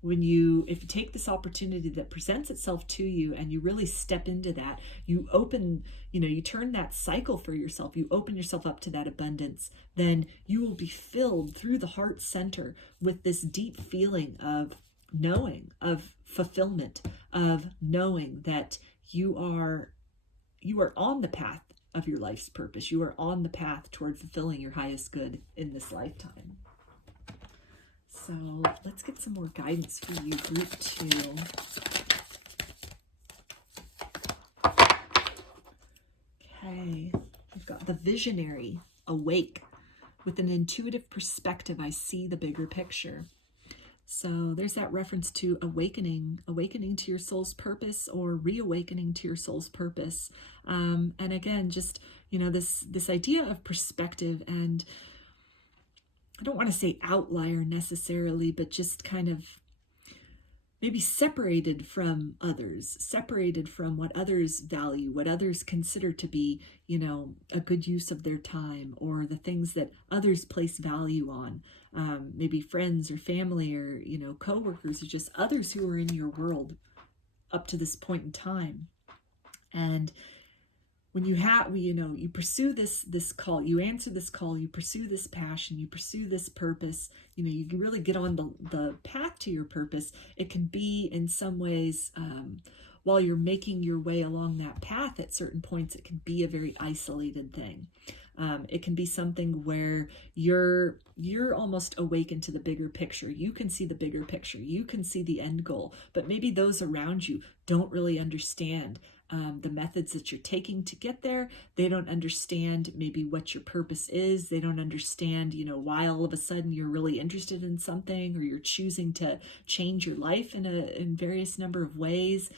If you take this opportunity that presents itself to you and you really step into that, you open, you turn that cycle for yourself, you open yourself up to that abundance, then you will be filled through the heart center with this deep feeling of knowing, of fulfillment, of knowing that you are on the path of your life's purpose. You are on the path toward fulfilling your highest good in this lifetime. So let's get some more guidance for you, group 2. Okay, we've got the visionary, awake. With an intuitive perspective, I see the bigger picture. So there's that reference to awakening to your soul's purpose, or reawakening to your soul's purpose. And again, just, this idea of perspective, and I don't want to say outlier necessarily, but just kind of maybe separated from others, separated from what others value, what others consider to be, a good use of their time, or the things that others place value on. Maybe friends or family, or, coworkers, or just others who are in your world up to this point in time. And when you pursue this call, you answer this call, you pursue this passion, you pursue this purpose, you can really get on the path to your purpose. It can be, in some ways, while you're making your way along that path, at certain points, it can be a very isolated thing. It can be something where you're almost awakened to the bigger picture. You can see the bigger picture. You can see the end goal, but maybe those around you don't really understand the methods that you're taking to get there. They don't understand maybe what your purpose is. They don't understand, why all of a sudden you're really interested in something, or you're choosing to change your life in various number of ways,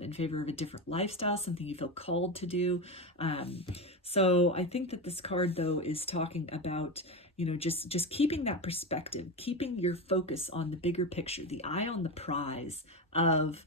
in favor of a different lifestyle, something you feel called to do. So I think that this card, though, is talking about, just keeping that perspective, keeping your focus on the bigger picture, the eye on the prize of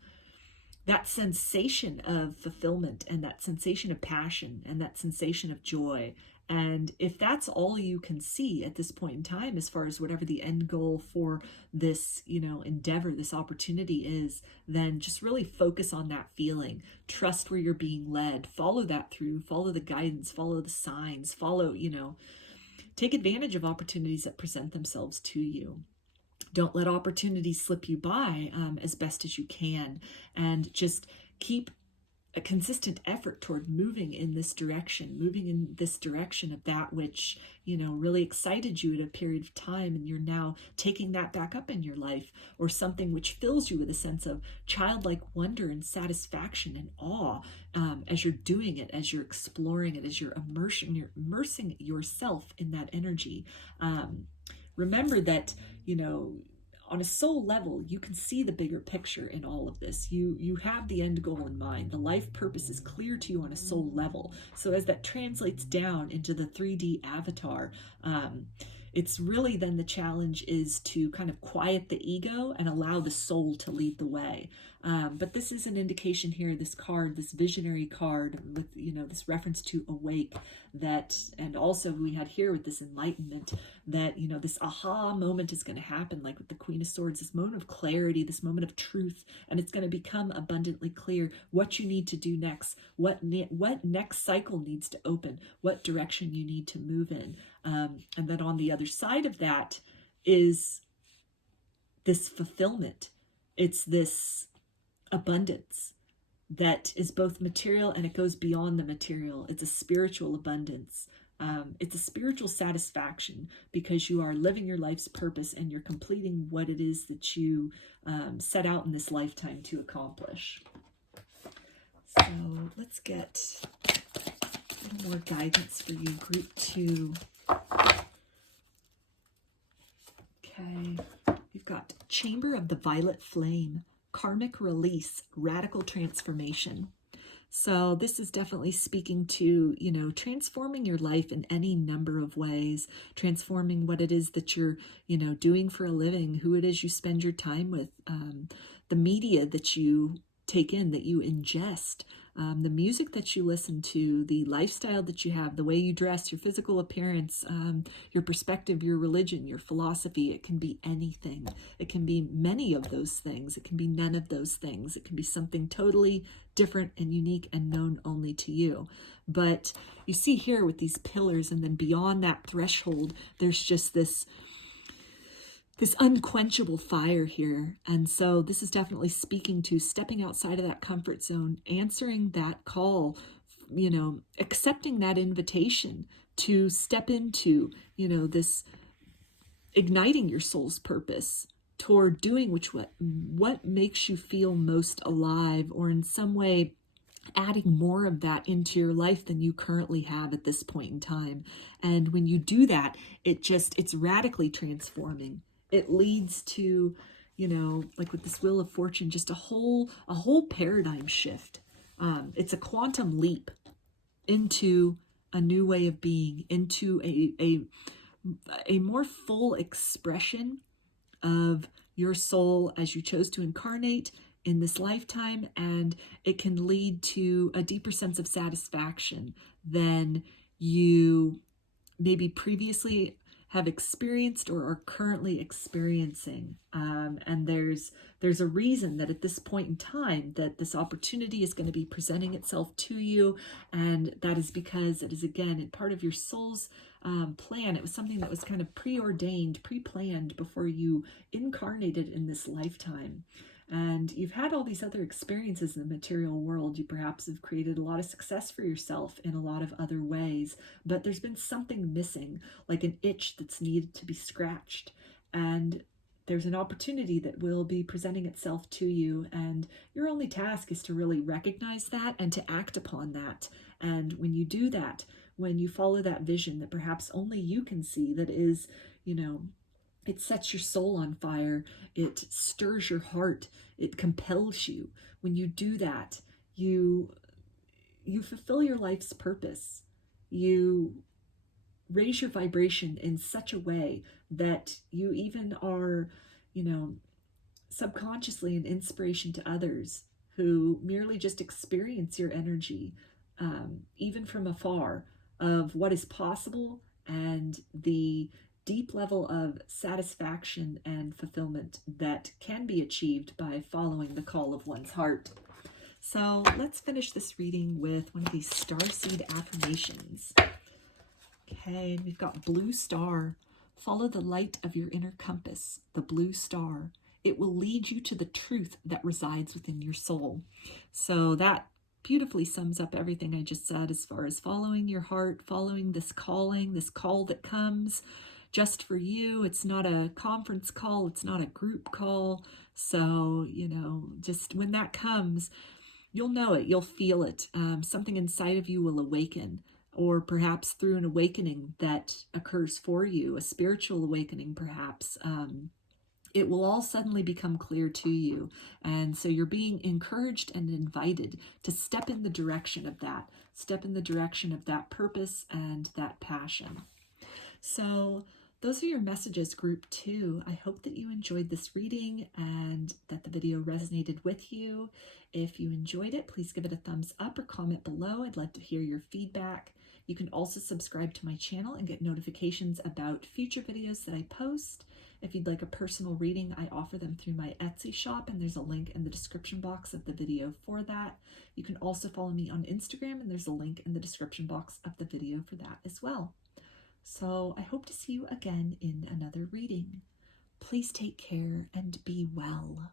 that sensation of fulfillment, and that sensation of passion, and that sensation of joy. And if that's all you can see at this point in time, as far as whatever the end goal for this, endeavor, this opportunity is, then just really focus on that feeling. Trust where you're being led. Follow that through. Follow the guidance. Follow the signs. Take advantage of opportunities that present themselves to you. Don't let opportunities slip you by, as best as you can, and just keep a consistent effort toward moving in this direction of that which, really excited you at a period of time, and you're now taking that back up in your life, or something which fills you with a sense of childlike wonder and satisfaction and awe, as you're doing it, as you're exploring it, as you're immersing yourself in that energy. Remember that, on a soul level, you can see the bigger picture in all of this. You have the end goal in mind. The life purpose is clear to you on a soul level. So as that translates down into the 3D avatar, it's really then the challenge is to kind of quiet the ego and allow the soul to lead the way. But this is an indication here, this card, this visionary card with, this reference to awake, that, and also we had here with this enlightenment, that, this aha moment is going to happen, like with the Queen of Swords, this moment of clarity, this moment of truth, and it's going to become abundantly clear what you need to do next, what next cycle needs to open, what direction you need to move in. And then on the other side of that is this fulfillment. It's this abundance that is both material, and it goes beyond the material. It's a spiritual abundance. It's a spiritual satisfaction, because you are living your life's purpose, and you're completing what it is that you set out in this lifetime to accomplish. So let's get a little more guidance for you, group 2. Okay, we've got Chamber of the Violet Flame, karmic release, radical transformation. So this is definitely speaking to, transforming your life in any number of ways, transforming what it is that you're, doing for a living, who it is you spend your time with, the media that you take in, that you ingest, the music that you listen to, the lifestyle that you have, the way you dress, your physical appearance, your perspective, your religion, your philosophy. It can be anything. It can be many of those things. It can be none of those things. It can be something totally different and unique and known only to you. But you see here with these pillars, and then beyond that threshold, there's just this unquenchable fire here. And so this is definitely speaking to stepping outside of that comfort zone, answering that call, accepting that invitation to step into, this igniting your soul's purpose toward doing what makes you feel most alive, or in some way adding more of that into your life than you currently have at this point in time. And when you do that, it's radically transforming. It leads to, like with this Wheel of Fortune, just a whole paradigm shift. It's a quantum leap into a new way of being, into a more full expression of your soul as you chose to incarnate in this lifetime, and it can lead to a deeper sense of satisfaction than you maybe previously have experienced or are currently experiencing. And there's a reason that at this point in time that this opportunity is going to be presenting itself to you, and that is because it is, again, part of your soul's plan. It was something that was kind of preordained, pre-planned before you incarnated in this lifetime. And you've had all these other experiences in the material world. You perhaps have created a lot of success for yourself in a lot of other ways, but there's been something missing, like an itch that's needed to be scratched. And there's an opportunity that will be presenting itself to you, and your only task is to really recognize that and to act upon that. And when you do that, when you follow that vision that perhaps only you can see, that is, it sets your soul on fire. It stirs your heart. It compels you. When you do that, you fulfill your life's purpose. You raise your vibration in such a way that you even are, subconsciously an inspiration to others who merely just experience your energy, even from afar, of what is possible and the deep level of satisfaction and fulfillment that can be achieved by following the call of one's heart. So let's finish this reading with one of these Starseed affirmations. Okay, we've got blue star. Follow the light of your inner compass, the blue star. It will lead you to the truth that resides within your soul. So that beautifully sums up everything I just said as far as following your heart, following this calling, this call that comes just for you. It's not a conference call. It's not a group call. So, just when that comes, you'll know it. You'll feel it. Something inside of you will awaken, or perhaps through an awakening that occurs for you, a spiritual awakening, perhaps. It will all suddenly become clear to you. And so you're being encouraged and invited to step in the direction of that, purpose and that passion. So those are your messages, group 2. I hope that you enjoyed this reading and that the video resonated with you. If you enjoyed it, please give it a thumbs up or comment below. I'd love to hear your feedback. You can also subscribe to my channel and get notifications about future videos that I post. If you'd like a personal reading, I offer them through my Etsy shop, and there's a link in the description box of the video for that. You can also follow me on Instagram, and there's a link in the description box of the video for that as well. So I hope to see you again in another reading. Please take care and be well.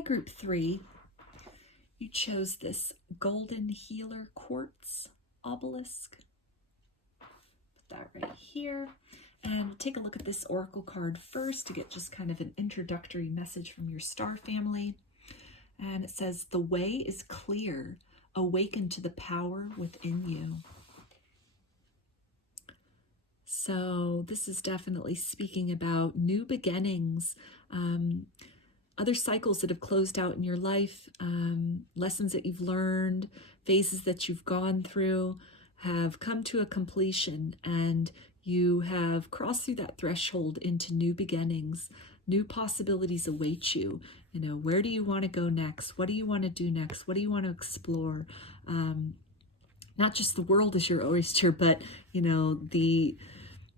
Hi, group 3. You chose this golden healer quartz obelisk. Put that right here. And take a look at this oracle card first to get just kind of an introductory message from your star family. And it says, the way is clear. Awaken to the power within you. So this is definitely speaking about new beginnings, other cycles that have closed out in your life, lessons that you've learned, phases that you've gone through have come to a completion, and you have crossed through that threshold into new beginnings. New possibilities await you. You know, where do you want to go next? What do you want to do next? What do you want to explore? Not just the world is your oyster, but, you know,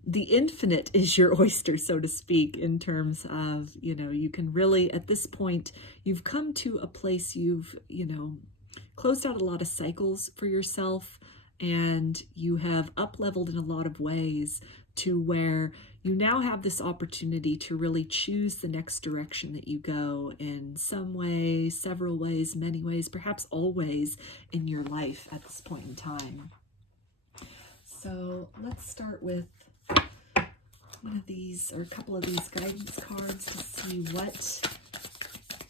the infinite is your oyster, so to speak, in terms of, you know, you can really, at this point, you've come to a place you've, you know, closed out a lot of cycles for yourself, and you have up-leveled in a lot of ways to where you now have this opportunity to really choose the next direction that you go in some way, several ways, many ways, perhaps all ways in your life at this point in time. So let's start with one of these, or a couple of these guidance cards to see what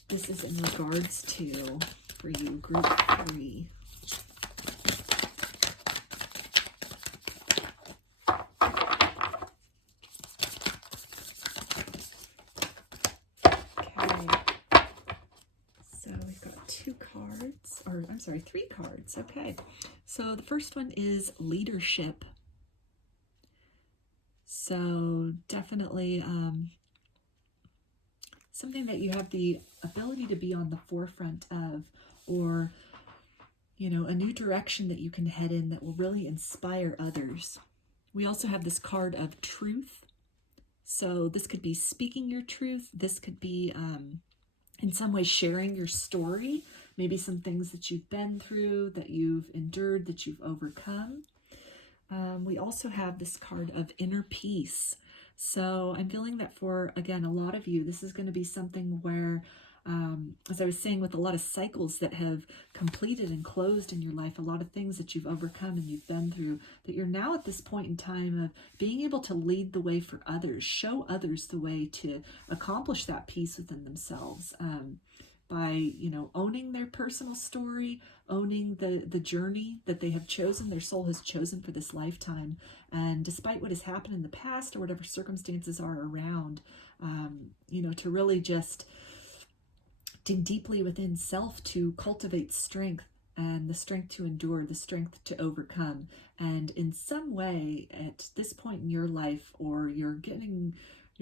this is in regards to for you, group 3. Three cards. Okay, so the first one is leadership. So definitely something that you have the ability to be on the forefront of, or, you know, a new direction that you can head in that will really inspire others. We also have this card of truth. So this could be speaking your truth. This could be in some way sharing your story, maybe some things that you've been through, that you've endured, that you've overcome. We also have this card of inner peace. So I'm feeling that for, again, a lot of you, this is going to be something where, as I was saying, with a lot of cycles that have completed and closed in your life, a lot of things that you've overcome and you've been through, that you're now at this point in time of being able to lead the way for others, show others the way to accomplish that peace within themselves. By, you know, owning their personal story, owning the journey that they have chosen, their soul has chosen for this lifetime. And despite what has happened in the past or whatever circumstances are around, you know, to really just dig deeply within self to cultivate strength, and the strength to endure, the strength to overcome. And in some way, at this point in your life, or you're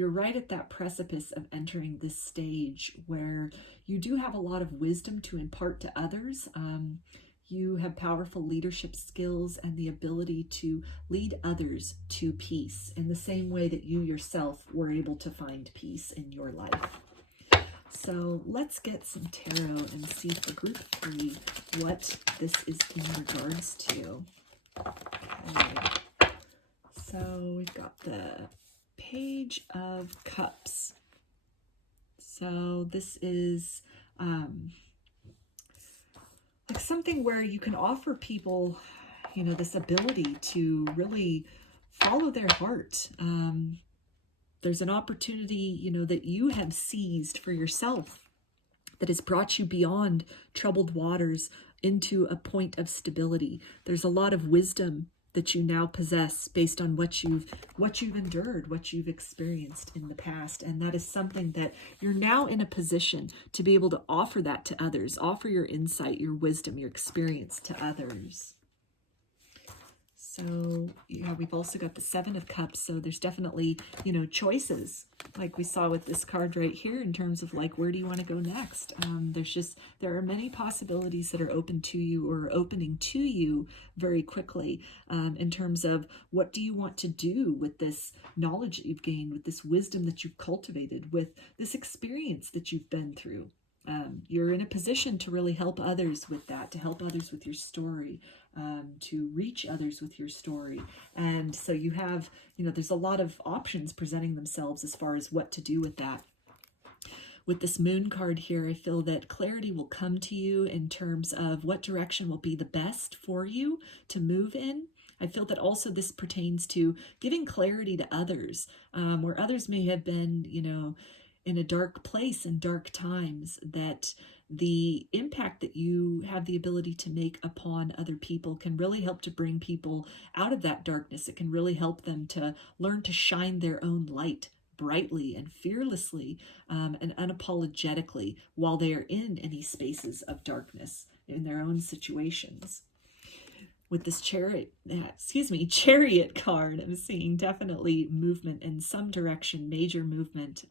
right at that precipice of entering this stage where you do have a lot of wisdom to impart to others. You have powerful leadership skills and the ability to lead others to peace in the same way that you yourself were able to find peace in your life. So let's get some tarot and see for group 3 what this is in regards to. Okay. So we've got the Page of Cups. So this is like something where you can offer people, you know, this ability to really follow their heart. There's an opportunity, you know, that you have seized for yourself that has brought you beyond troubled waters into a point of stability. There's a lot of wisdom that you now possess based on what you've endured, what you've experienced in the past. And that is something that you're now in a position to be able to offer that to others, offer your insight, your wisdom, your experience to others. So yeah, we've also got the 7 of Cups. So there's definitely, you know, choices like we saw with this card right here in terms of like, where do you want to go next? There are many possibilities that are open to you or opening to you very quickly in terms of what do you want to do with this knowledge that you've gained, with this wisdom that you've cultivated, with this experience that you've been through. You're in a position to really help others with that, to help others with your story, to reach others with your story. And so you have, you know, there's a lot of options presenting themselves as far as what to do with that. with this moon card here, I feel that clarity will come to you in terms of what direction will be the best for you to move in. I feel that also this pertains to giving clarity to others, where others may have been, in a dark place in dark times, that the impact that you have the ability to make upon other people can really help to bring people out of that darkness. It can really help them to learn to shine their own light brightly and fearlessly, and unapologetically while they are in any spaces of darkness in their own situations. With this chariot card, I'm seeing definitely movement in some direction, major movement,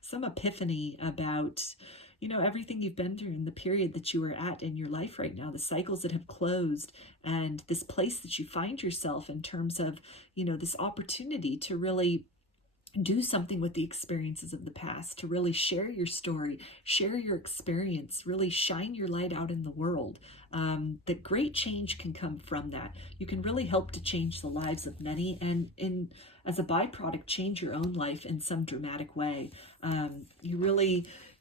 some epiphany about, everything you've been through in the period that you are at in your life right now, the cycles that have closed, and this place that you find yourself in terms of, this opportunity to really do something with the experiences of the past, to really share your story, share your experience, really shine your light out in the world. That great change can come from that. You can really help to change the lives of many, and as a byproduct, change your own life in some dramatic way.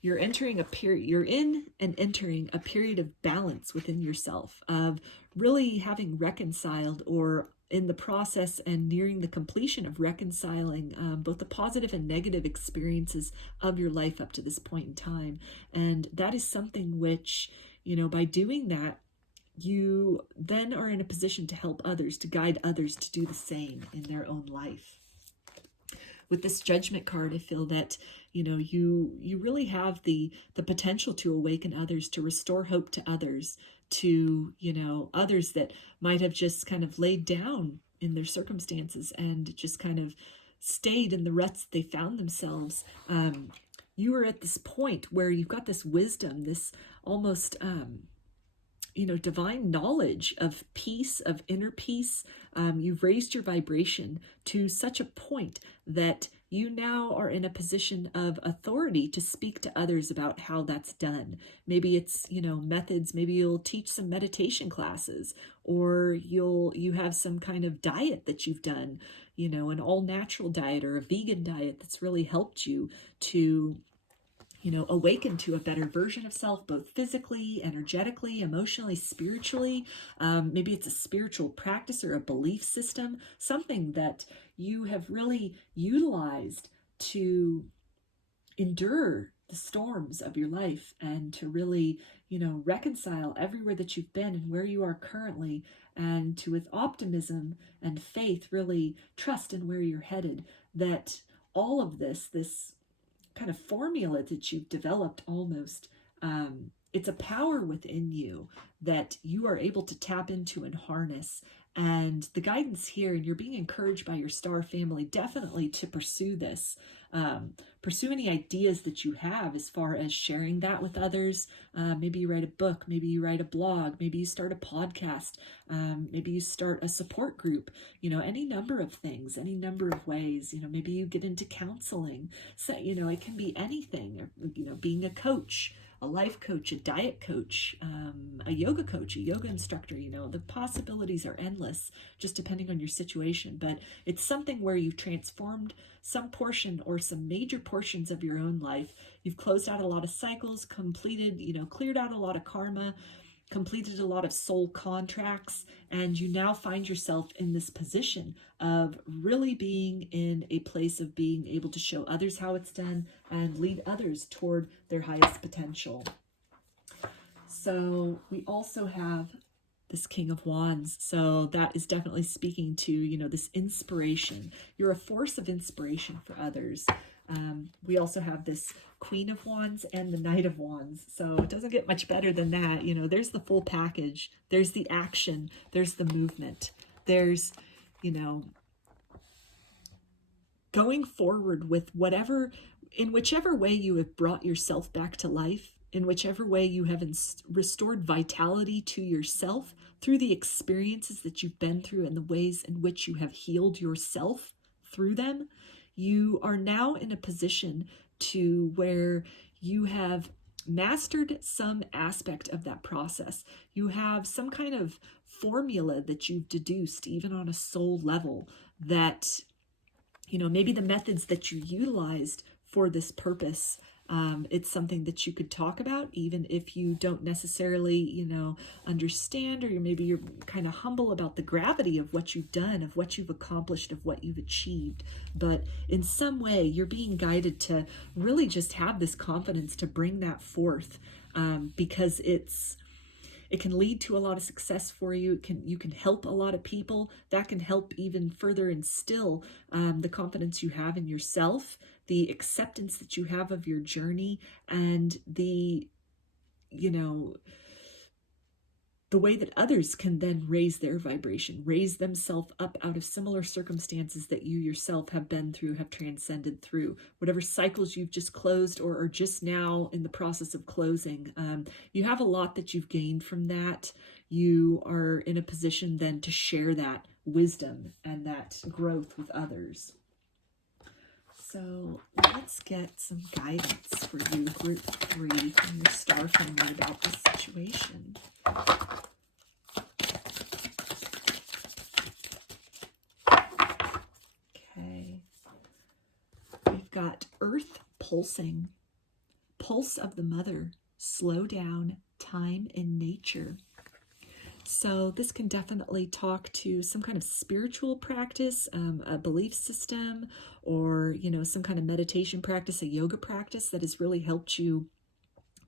You're entering a period, you're in and entering a period of balance within yourself, of really having reconciled, or in the process and nearing the completion of reconciling both the positive and negative experiences of your life up to this point in time. And that is something which, by doing that, you then are in a position to help others, to guide others to do the same in their own life. With this Judgment card, I feel that, you really have the potential to awaken others, to restore hope to others, to, others that might have just kind of laid down in their circumstances and just kind of stayed in the ruts they found themselves. You are at this point where you've got this wisdom, this almost, divine knowledge of peace, of inner peace. You've raised your vibration to such a point that you now are in a position of authority to speak to others about how that's done. Maybe it's, methods, maybe you'll teach some meditation classes, or you have some kind of diet that you've done, an all natural diet or a vegan diet that's really helped you to awaken to a better version of self, both physically, energetically, emotionally, spiritually. Maybe it's a spiritual practice or a belief system, something that you have really utilized to endure the storms of your life, and to really, reconcile everywhere that you've been and where you are currently, and to, with optimism and faith, really trust in where you're headed. That all of this kind of formula that you've developed, almost, it's a power within you that you are able to tap into and harness. And the guidance here, and you're being encouraged by your star family definitely to pursue this, pursue any ideas that you have as far as sharing that with others. Maybe you write a book, maybe you write a blog, maybe you start a podcast, maybe you start a support group, any number of things, any number of ways. Maybe you get into counseling. So, it can be anything, or, being a coach, a life coach, a diet coach, a yoga coach, a yoga instructor. The possibilities are endless, just depending on your situation. But it's something where you've transformed some portion or some major portions of your own life. You've closed out a lot of cycles, completed, cleared out a lot of karma, completed a lot of soul contracts, and you now find yourself in this position of really being in a place of being able to show others how it's done and lead others toward their highest potential. So we also have this King of Wands. So that is definitely speaking to, this inspiration. You're a force of inspiration for others. We also have this Queen of Wands and the Knight of Wands. So it doesn't get much better than that. There's the full package. There's the action. There's the movement. There's, going forward with in whichever way you have brought yourself back to life, in whichever way you have restored vitality to yourself through the experiences that you've been through and the ways in which you have healed yourself through them. You are now in a position to where you have mastered some aspect of that process. You have some kind of formula that you've deduced, even on a soul level, that, maybe the methods that you utilized for this purpose It's something that you could talk about, even if you don't necessarily, you know, understand, or you're kind of humble about the gravity of what you've done, of what you've accomplished, of what you've achieved. But in some way, you're being guided to really just have this confidence to bring that forth, because it can lead to a lot of success for you. You can help a lot of people. That can help even further instill the confidence you have in yourself, the acceptance that you have of your journey, and the, you know, the way that others can then raise their vibration, raise themselves up out of similar circumstances that you yourself have been through, have transcended through, whatever cycles you've just closed or are just now in the process of closing. You have a lot that you've gained from that. You are in a position then to share that wisdom and that growth with others. So let's get some guidance for you, group 3, from your star family about this situation. Okay. We've got Earth pulsing, pulse of the mother, slow down, time in nature. So this can definitely talk to some kind of spiritual practice, a belief system, or, you know, some kind of meditation practice, a yoga practice that has really helped you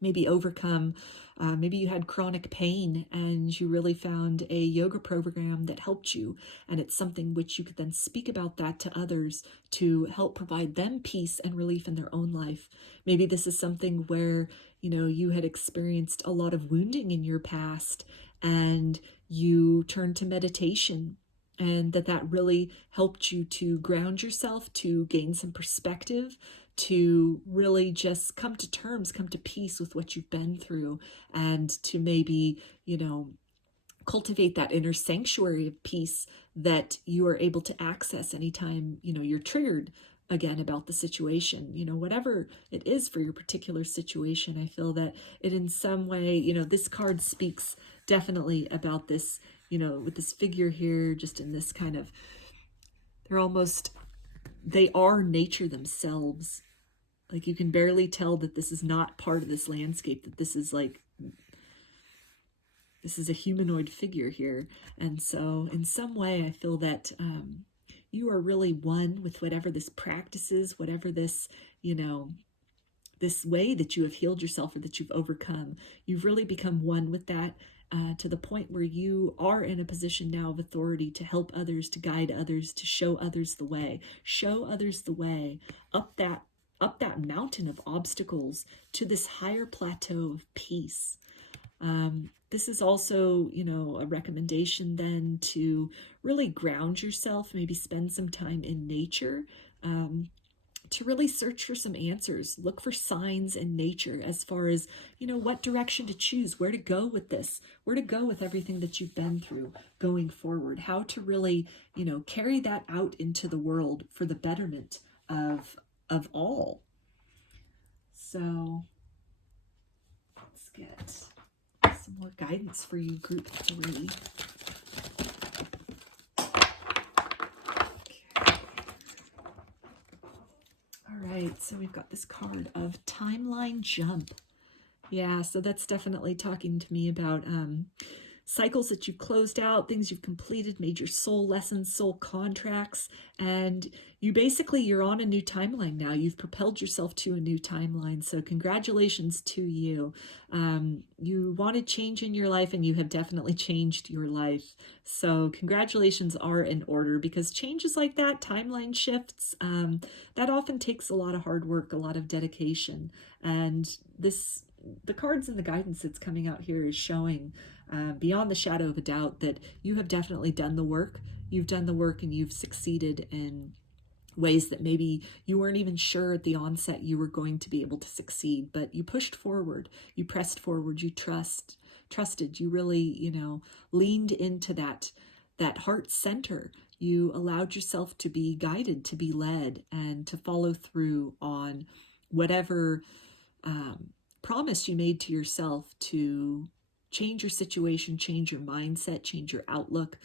maybe overcome. Maybe you had chronic pain and you really found a yoga program that helped you. And it's something which you could then speak about that to others to help provide them peace and relief in their own life. Maybe this is something where, you know, you had experienced a lot of wounding in your past and you turned to meditation, and that really helped you to ground yourself, to gain some perspective, to really just come to terms, come to peace with what you've been through, and to maybe, you know, cultivate that inner sanctuary of peace that you are able to access anytime, you know, you're triggered again about the situation, you know, whatever it is for your particular situation. I feel that it in some way, you know, this card speaks definitely about this, you know, with this figure here, just in this kind of, they are nature themselves. Like, you can barely tell that this is not part of this landscape, that this is like, this is a humanoid figure here. And so in some way, I feel that you are really one with whatever this practice is, whatever this, you know, this way that you have healed yourself or that you've overcome. You've really become one with that, to the point where you are in a position now of authority to help others, to guide others, to show others the way up that mountain of obstacles to this higher plateau of peace. This is also, you know, a recommendation then to really ground yourself, maybe spend some time in nature, to really search for some answers. Look for signs in nature as far as, you know, what direction to choose, where to go with this, where to go with everything that you've been through going forward, how to really, you know, carry that out into the world for the betterment of all. So let's get some more guidance for you, group 3. All right, so we've got this card of timeline jump. Yeah, so that's definitely talking to me about cycles that you've closed out, things you've completed, major soul lessons, soul contracts, and you're on a new timeline now. You've propelled yourself to a new timeline, so congratulations to you. You wanted change in your life, and you have definitely changed your life. So congratulations are in order, because changes like that, timeline shifts, that often takes a lot of hard work, a lot of dedication, and the cards and the guidance that's coming out here is showing beyond the shadow of a doubt that you have definitely done the work. You've done the work and you've succeeded in ways that maybe you weren't even sure at the onset you were going to be able to succeed, but you pushed forward, you pressed forward, you trusted, you really, you know, leaned into that heart center. You allowed yourself to be guided, to be led, and to follow through on whatever promise you made to yourself to change your situation, change your mindset, change your outlook,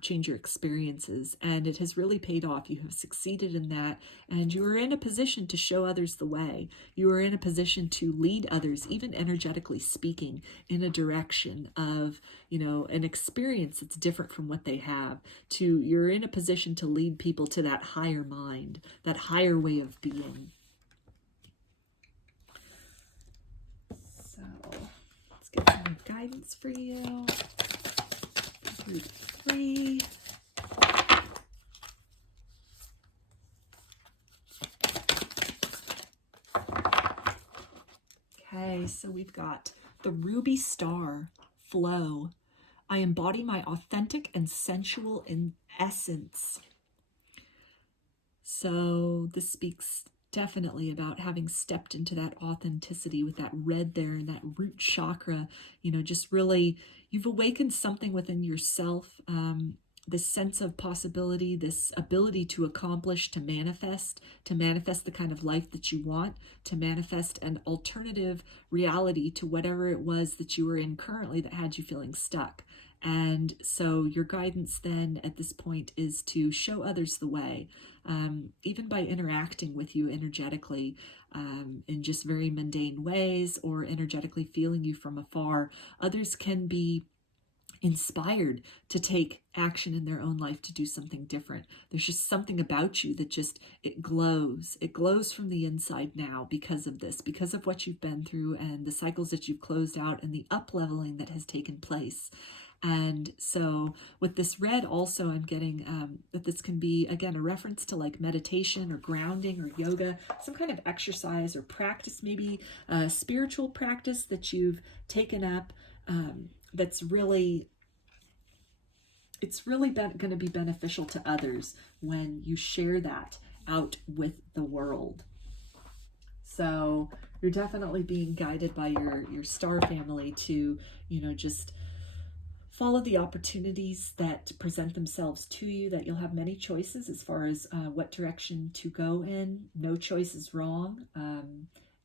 change your experiences. And it has really paid off. You have succeeded in that, and you are in a position to show others the way. You are in a position to lead others, even energetically speaking, in a direction of, an experience that's different from what they have. You're in a position to lead people to that higher mind, that higher way of being. So let's get some guidance for you. Group 3. Okay, so we've got the ruby star, flow. I embody my authentic and sensual in essence. So this speaks definitely about having stepped into that authenticity with that red there and that root chakra, just really, you've awakened something within yourself, this sense of possibility, this ability to accomplish, to manifest the kind of life that you want, to manifest an alternative reality to whatever it was that you were in currently that had you feeling stuck. And so your guidance then at this point is to show others the way, even by interacting with you energetically in just very mundane ways, or energetically feeling you from afar. Others can be inspired to take action in their own life to do something different. There's just something about you that just, it glows. It glows from the inside now because of this, because of what you've been through and the cycles that you've closed out and the up-leveling that has taken place. And so with this red also, I'm getting that this can be, again, a reference to like meditation or grounding or yoga, some kind of exercise or practice, maybe a spiritual practice that you've taken up that's really, it's really going to be beneficial to others when you share that out with the world. So you're definitely being guided by your star family to, just follow the opportunities that present themselves to you, that you'll have many choices as far as what direction to go in. No choice is wrong.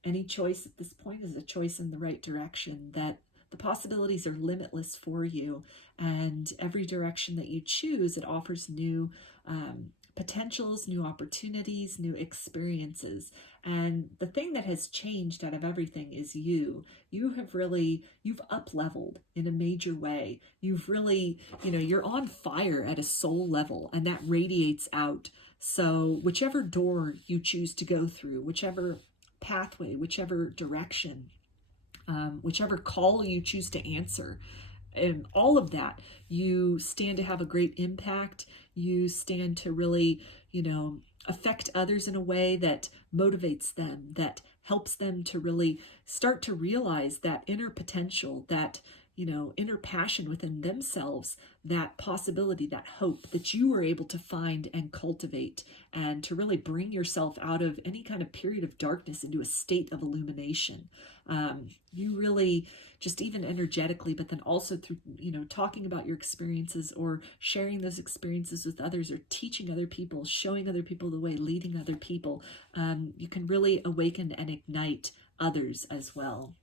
Any choice at this point is a choice in the right direction, that the possibilities are limitless for you. And every direction that you choose, it offers new potentials, new opportunities, new experiences. And the thing that has changed out of everything is you. You've up-leveled in a major way. You've really, you're on fire at a soul level, and that radiates out. So whichever door you choose to go through, whichever pathway, whichever direction, whichever call you choose to answer, and all of that, you stand to have a great impact. You stand to really, affect others in a way that motivates them, that helps them to really start to realize that inner potential, that, inner passion within themselves, that possibility, that hope that you were able to find and cultivate, and to really bring yourself out of any kind of period of darkness into a state of illumination. You really, just even energetically, but then also through, talking about your experiences or sharing those experiences with others, or teaching other people, showing other people the way, leading other people, you can really awaken and ignite others as well.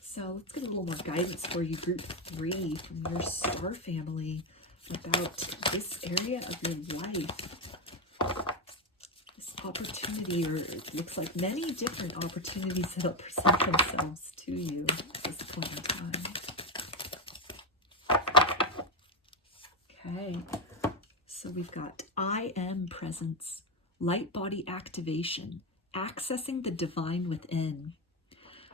So let's get a little more guidance for you, group 3 from your star family, about this area of your life. This opportunity, or it looks like many different opportunities that'll present themselves to you at this point in time. Okay, so we've got I am presence, light body activation, accessing the divine within.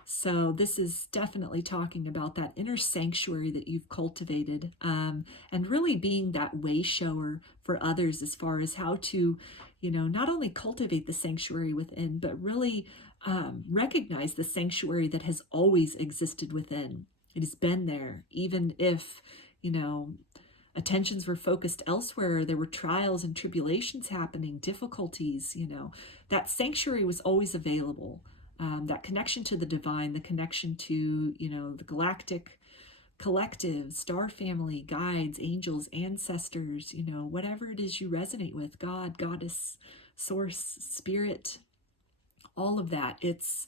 So this is definitely talking about that inner sanctuary that you've cultivated, and really being that way shower for others as far as how to, not only cultivate the sanctuary within, but really recognize the sanctuary that has always existed within. It has been there, even if, attentions were focused elsewhere, there were trials and tribulations happening, difficulties, that sanctuary was always available. That connection to the divine, the connection to, the galactic collective, star family, guides, angels, ancestors, whatever it is you resonate with, God, goddess, source, spirit, all of that. It's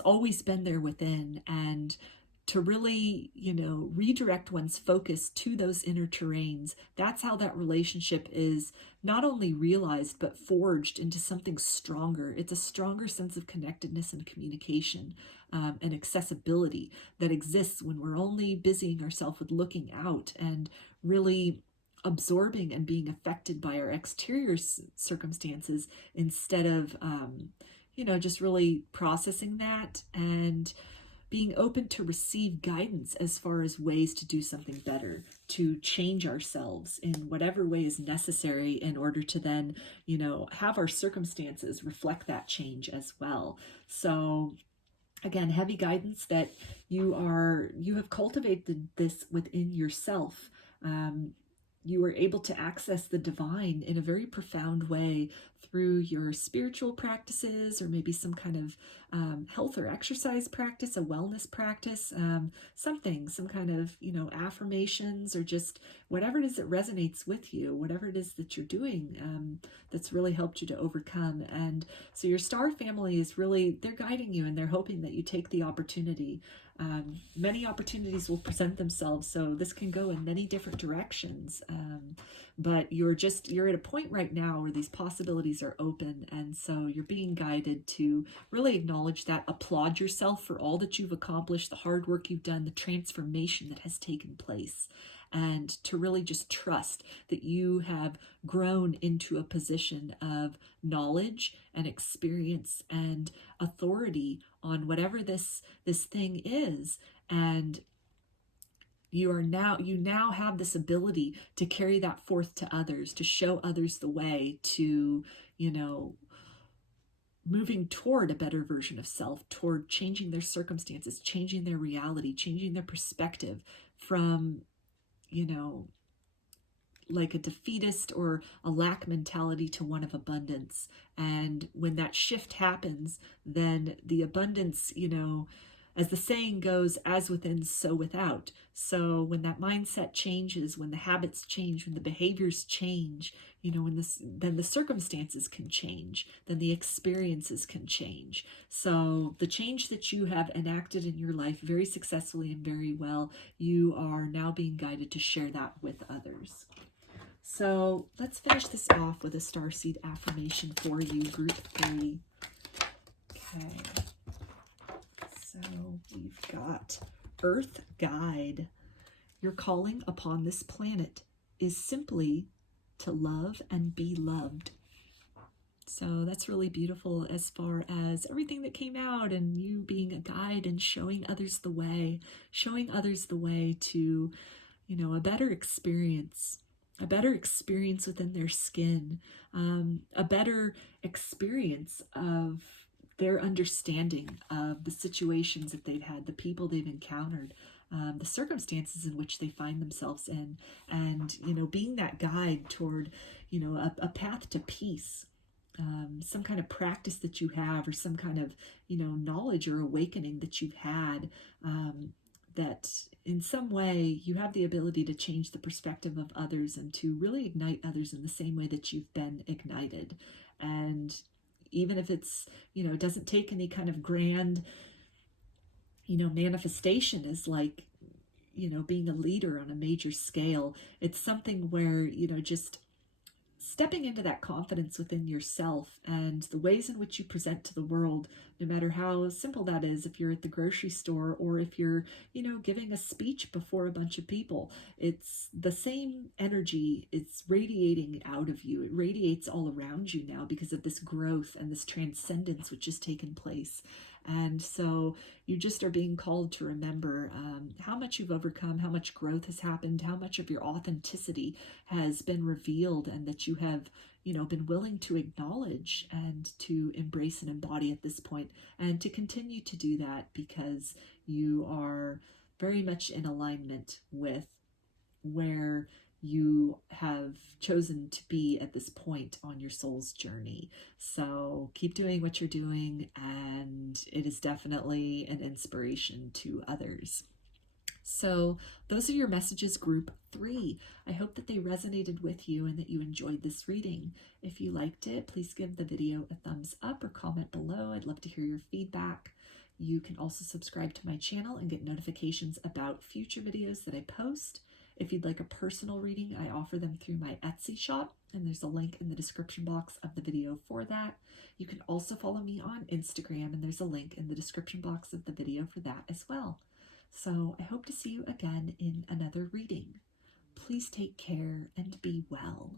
always been there within. And to really, redirect one's focus to those inner terrains. That's how that relationship is not only realized, but forged into something stronger. It's a stronger sense of connectedness and communication and accessibility that exists when we're only busying ourselves with looking out and really absorbing and being affected by our exterior circumstances instead of, just really processing that and being open to receive guidance as far as ways to do something better, to change ourselves in whatever way is necessary in order to then, have our circumstances reflect that change as well. So again, heavy guidance that you have cultivated this within yourself. You are able to access the divine in a very profound way through your spiritual practices, or maybe some kind of health or exercise practice, a wellness practice, some kind of, affirmations, or just whatever it is that resonates with you, whatever it is that you're doing that's really helped you to overcome. And so your star family is really, they're guiding you, and they're hoping that you take the opportunity. Many opportunities will present themselves, so this can go in many different directions, but you're at a point right now where these possibilities are open, and so you're being guided to really acknowledge that, applaud yourself for all that you've accomplished, the hard work you've done, the transformation that has taken place, and to really just trust that you have grown into a position of knowledge and experience and authority on whatever this thing is. And you now have this ability to carry that forth to others, to show others the way to, moving toward a better version of self, toward changing their circumstances, changing their reality, changing their perspective from, like a defeatist or a lack mentality to one of abundance. And when that shift happens, then the abundance, as the saying goes, as within, so without. So when that mindset changes, when the habits change, when the behaviors change, then the circumstances can change, then the experiences can change. So the change that you have enacted in your life very successfully and very well, you are now being guided to share that with others. So let's finish this off with a Starseed affirmation for you, group 3. Okay. So we've got Earth Guide. Your calling upon this planet is simply to love and be loved. So that's really beautiful as far as everything that came out, and you being a guide and showing others the way to, a better experience within their skin, a better experience of their understanding of the situations that they've had, the people they've encountered, the circumstances in which they find themselves in, and, being that guide toward, a path to peace, some kind of practice that you have, or some kind of, knowledge or awakening that you've had, that in some way you have the ability to change the perspective of others and to really ignite others in the same way that you've been ignited. And even if it's, doesn't take any kind of grand, manifestation as like, being a leader on a major scale, it's something where, just stepping into that confidence within yourself and the ways in which you present to the world, no matter how simple that is, if you're at the grocery store or if you're, giving a speech before a bunch of people, it's the same energy. It's radiating out of you. It radiates all around you now because of this growth and this transcendence which has taken place. And so you just are being called to remember how much you've overcome, how much growth has happened, how much of your authenticity has been revealed, and that you have, been willing to acknowledge and to embrace and embody at this point, and to continue to do that because you are very much in alignment with where you have chosen to be at this point on your soul's journey. So keep doing what you're doing, and it is definitely an inspiration to others. So those are your messages, group 3. I hope that they resonated with you and that you enjoyed this reading. If you liked it, please give the video a thumbs up or comment below. I'd love to hear your feedback. You can also subscribe to my channel and get notifications about future videos that I post. If you'd like a personal reading, I offer them through my Etsy shop, and there's a link in the description box of the video for that. You can also follow me on Instagram, and there's a link in the description box of the video for that as well. So I hope to see you again in another reading. Please take care and be well.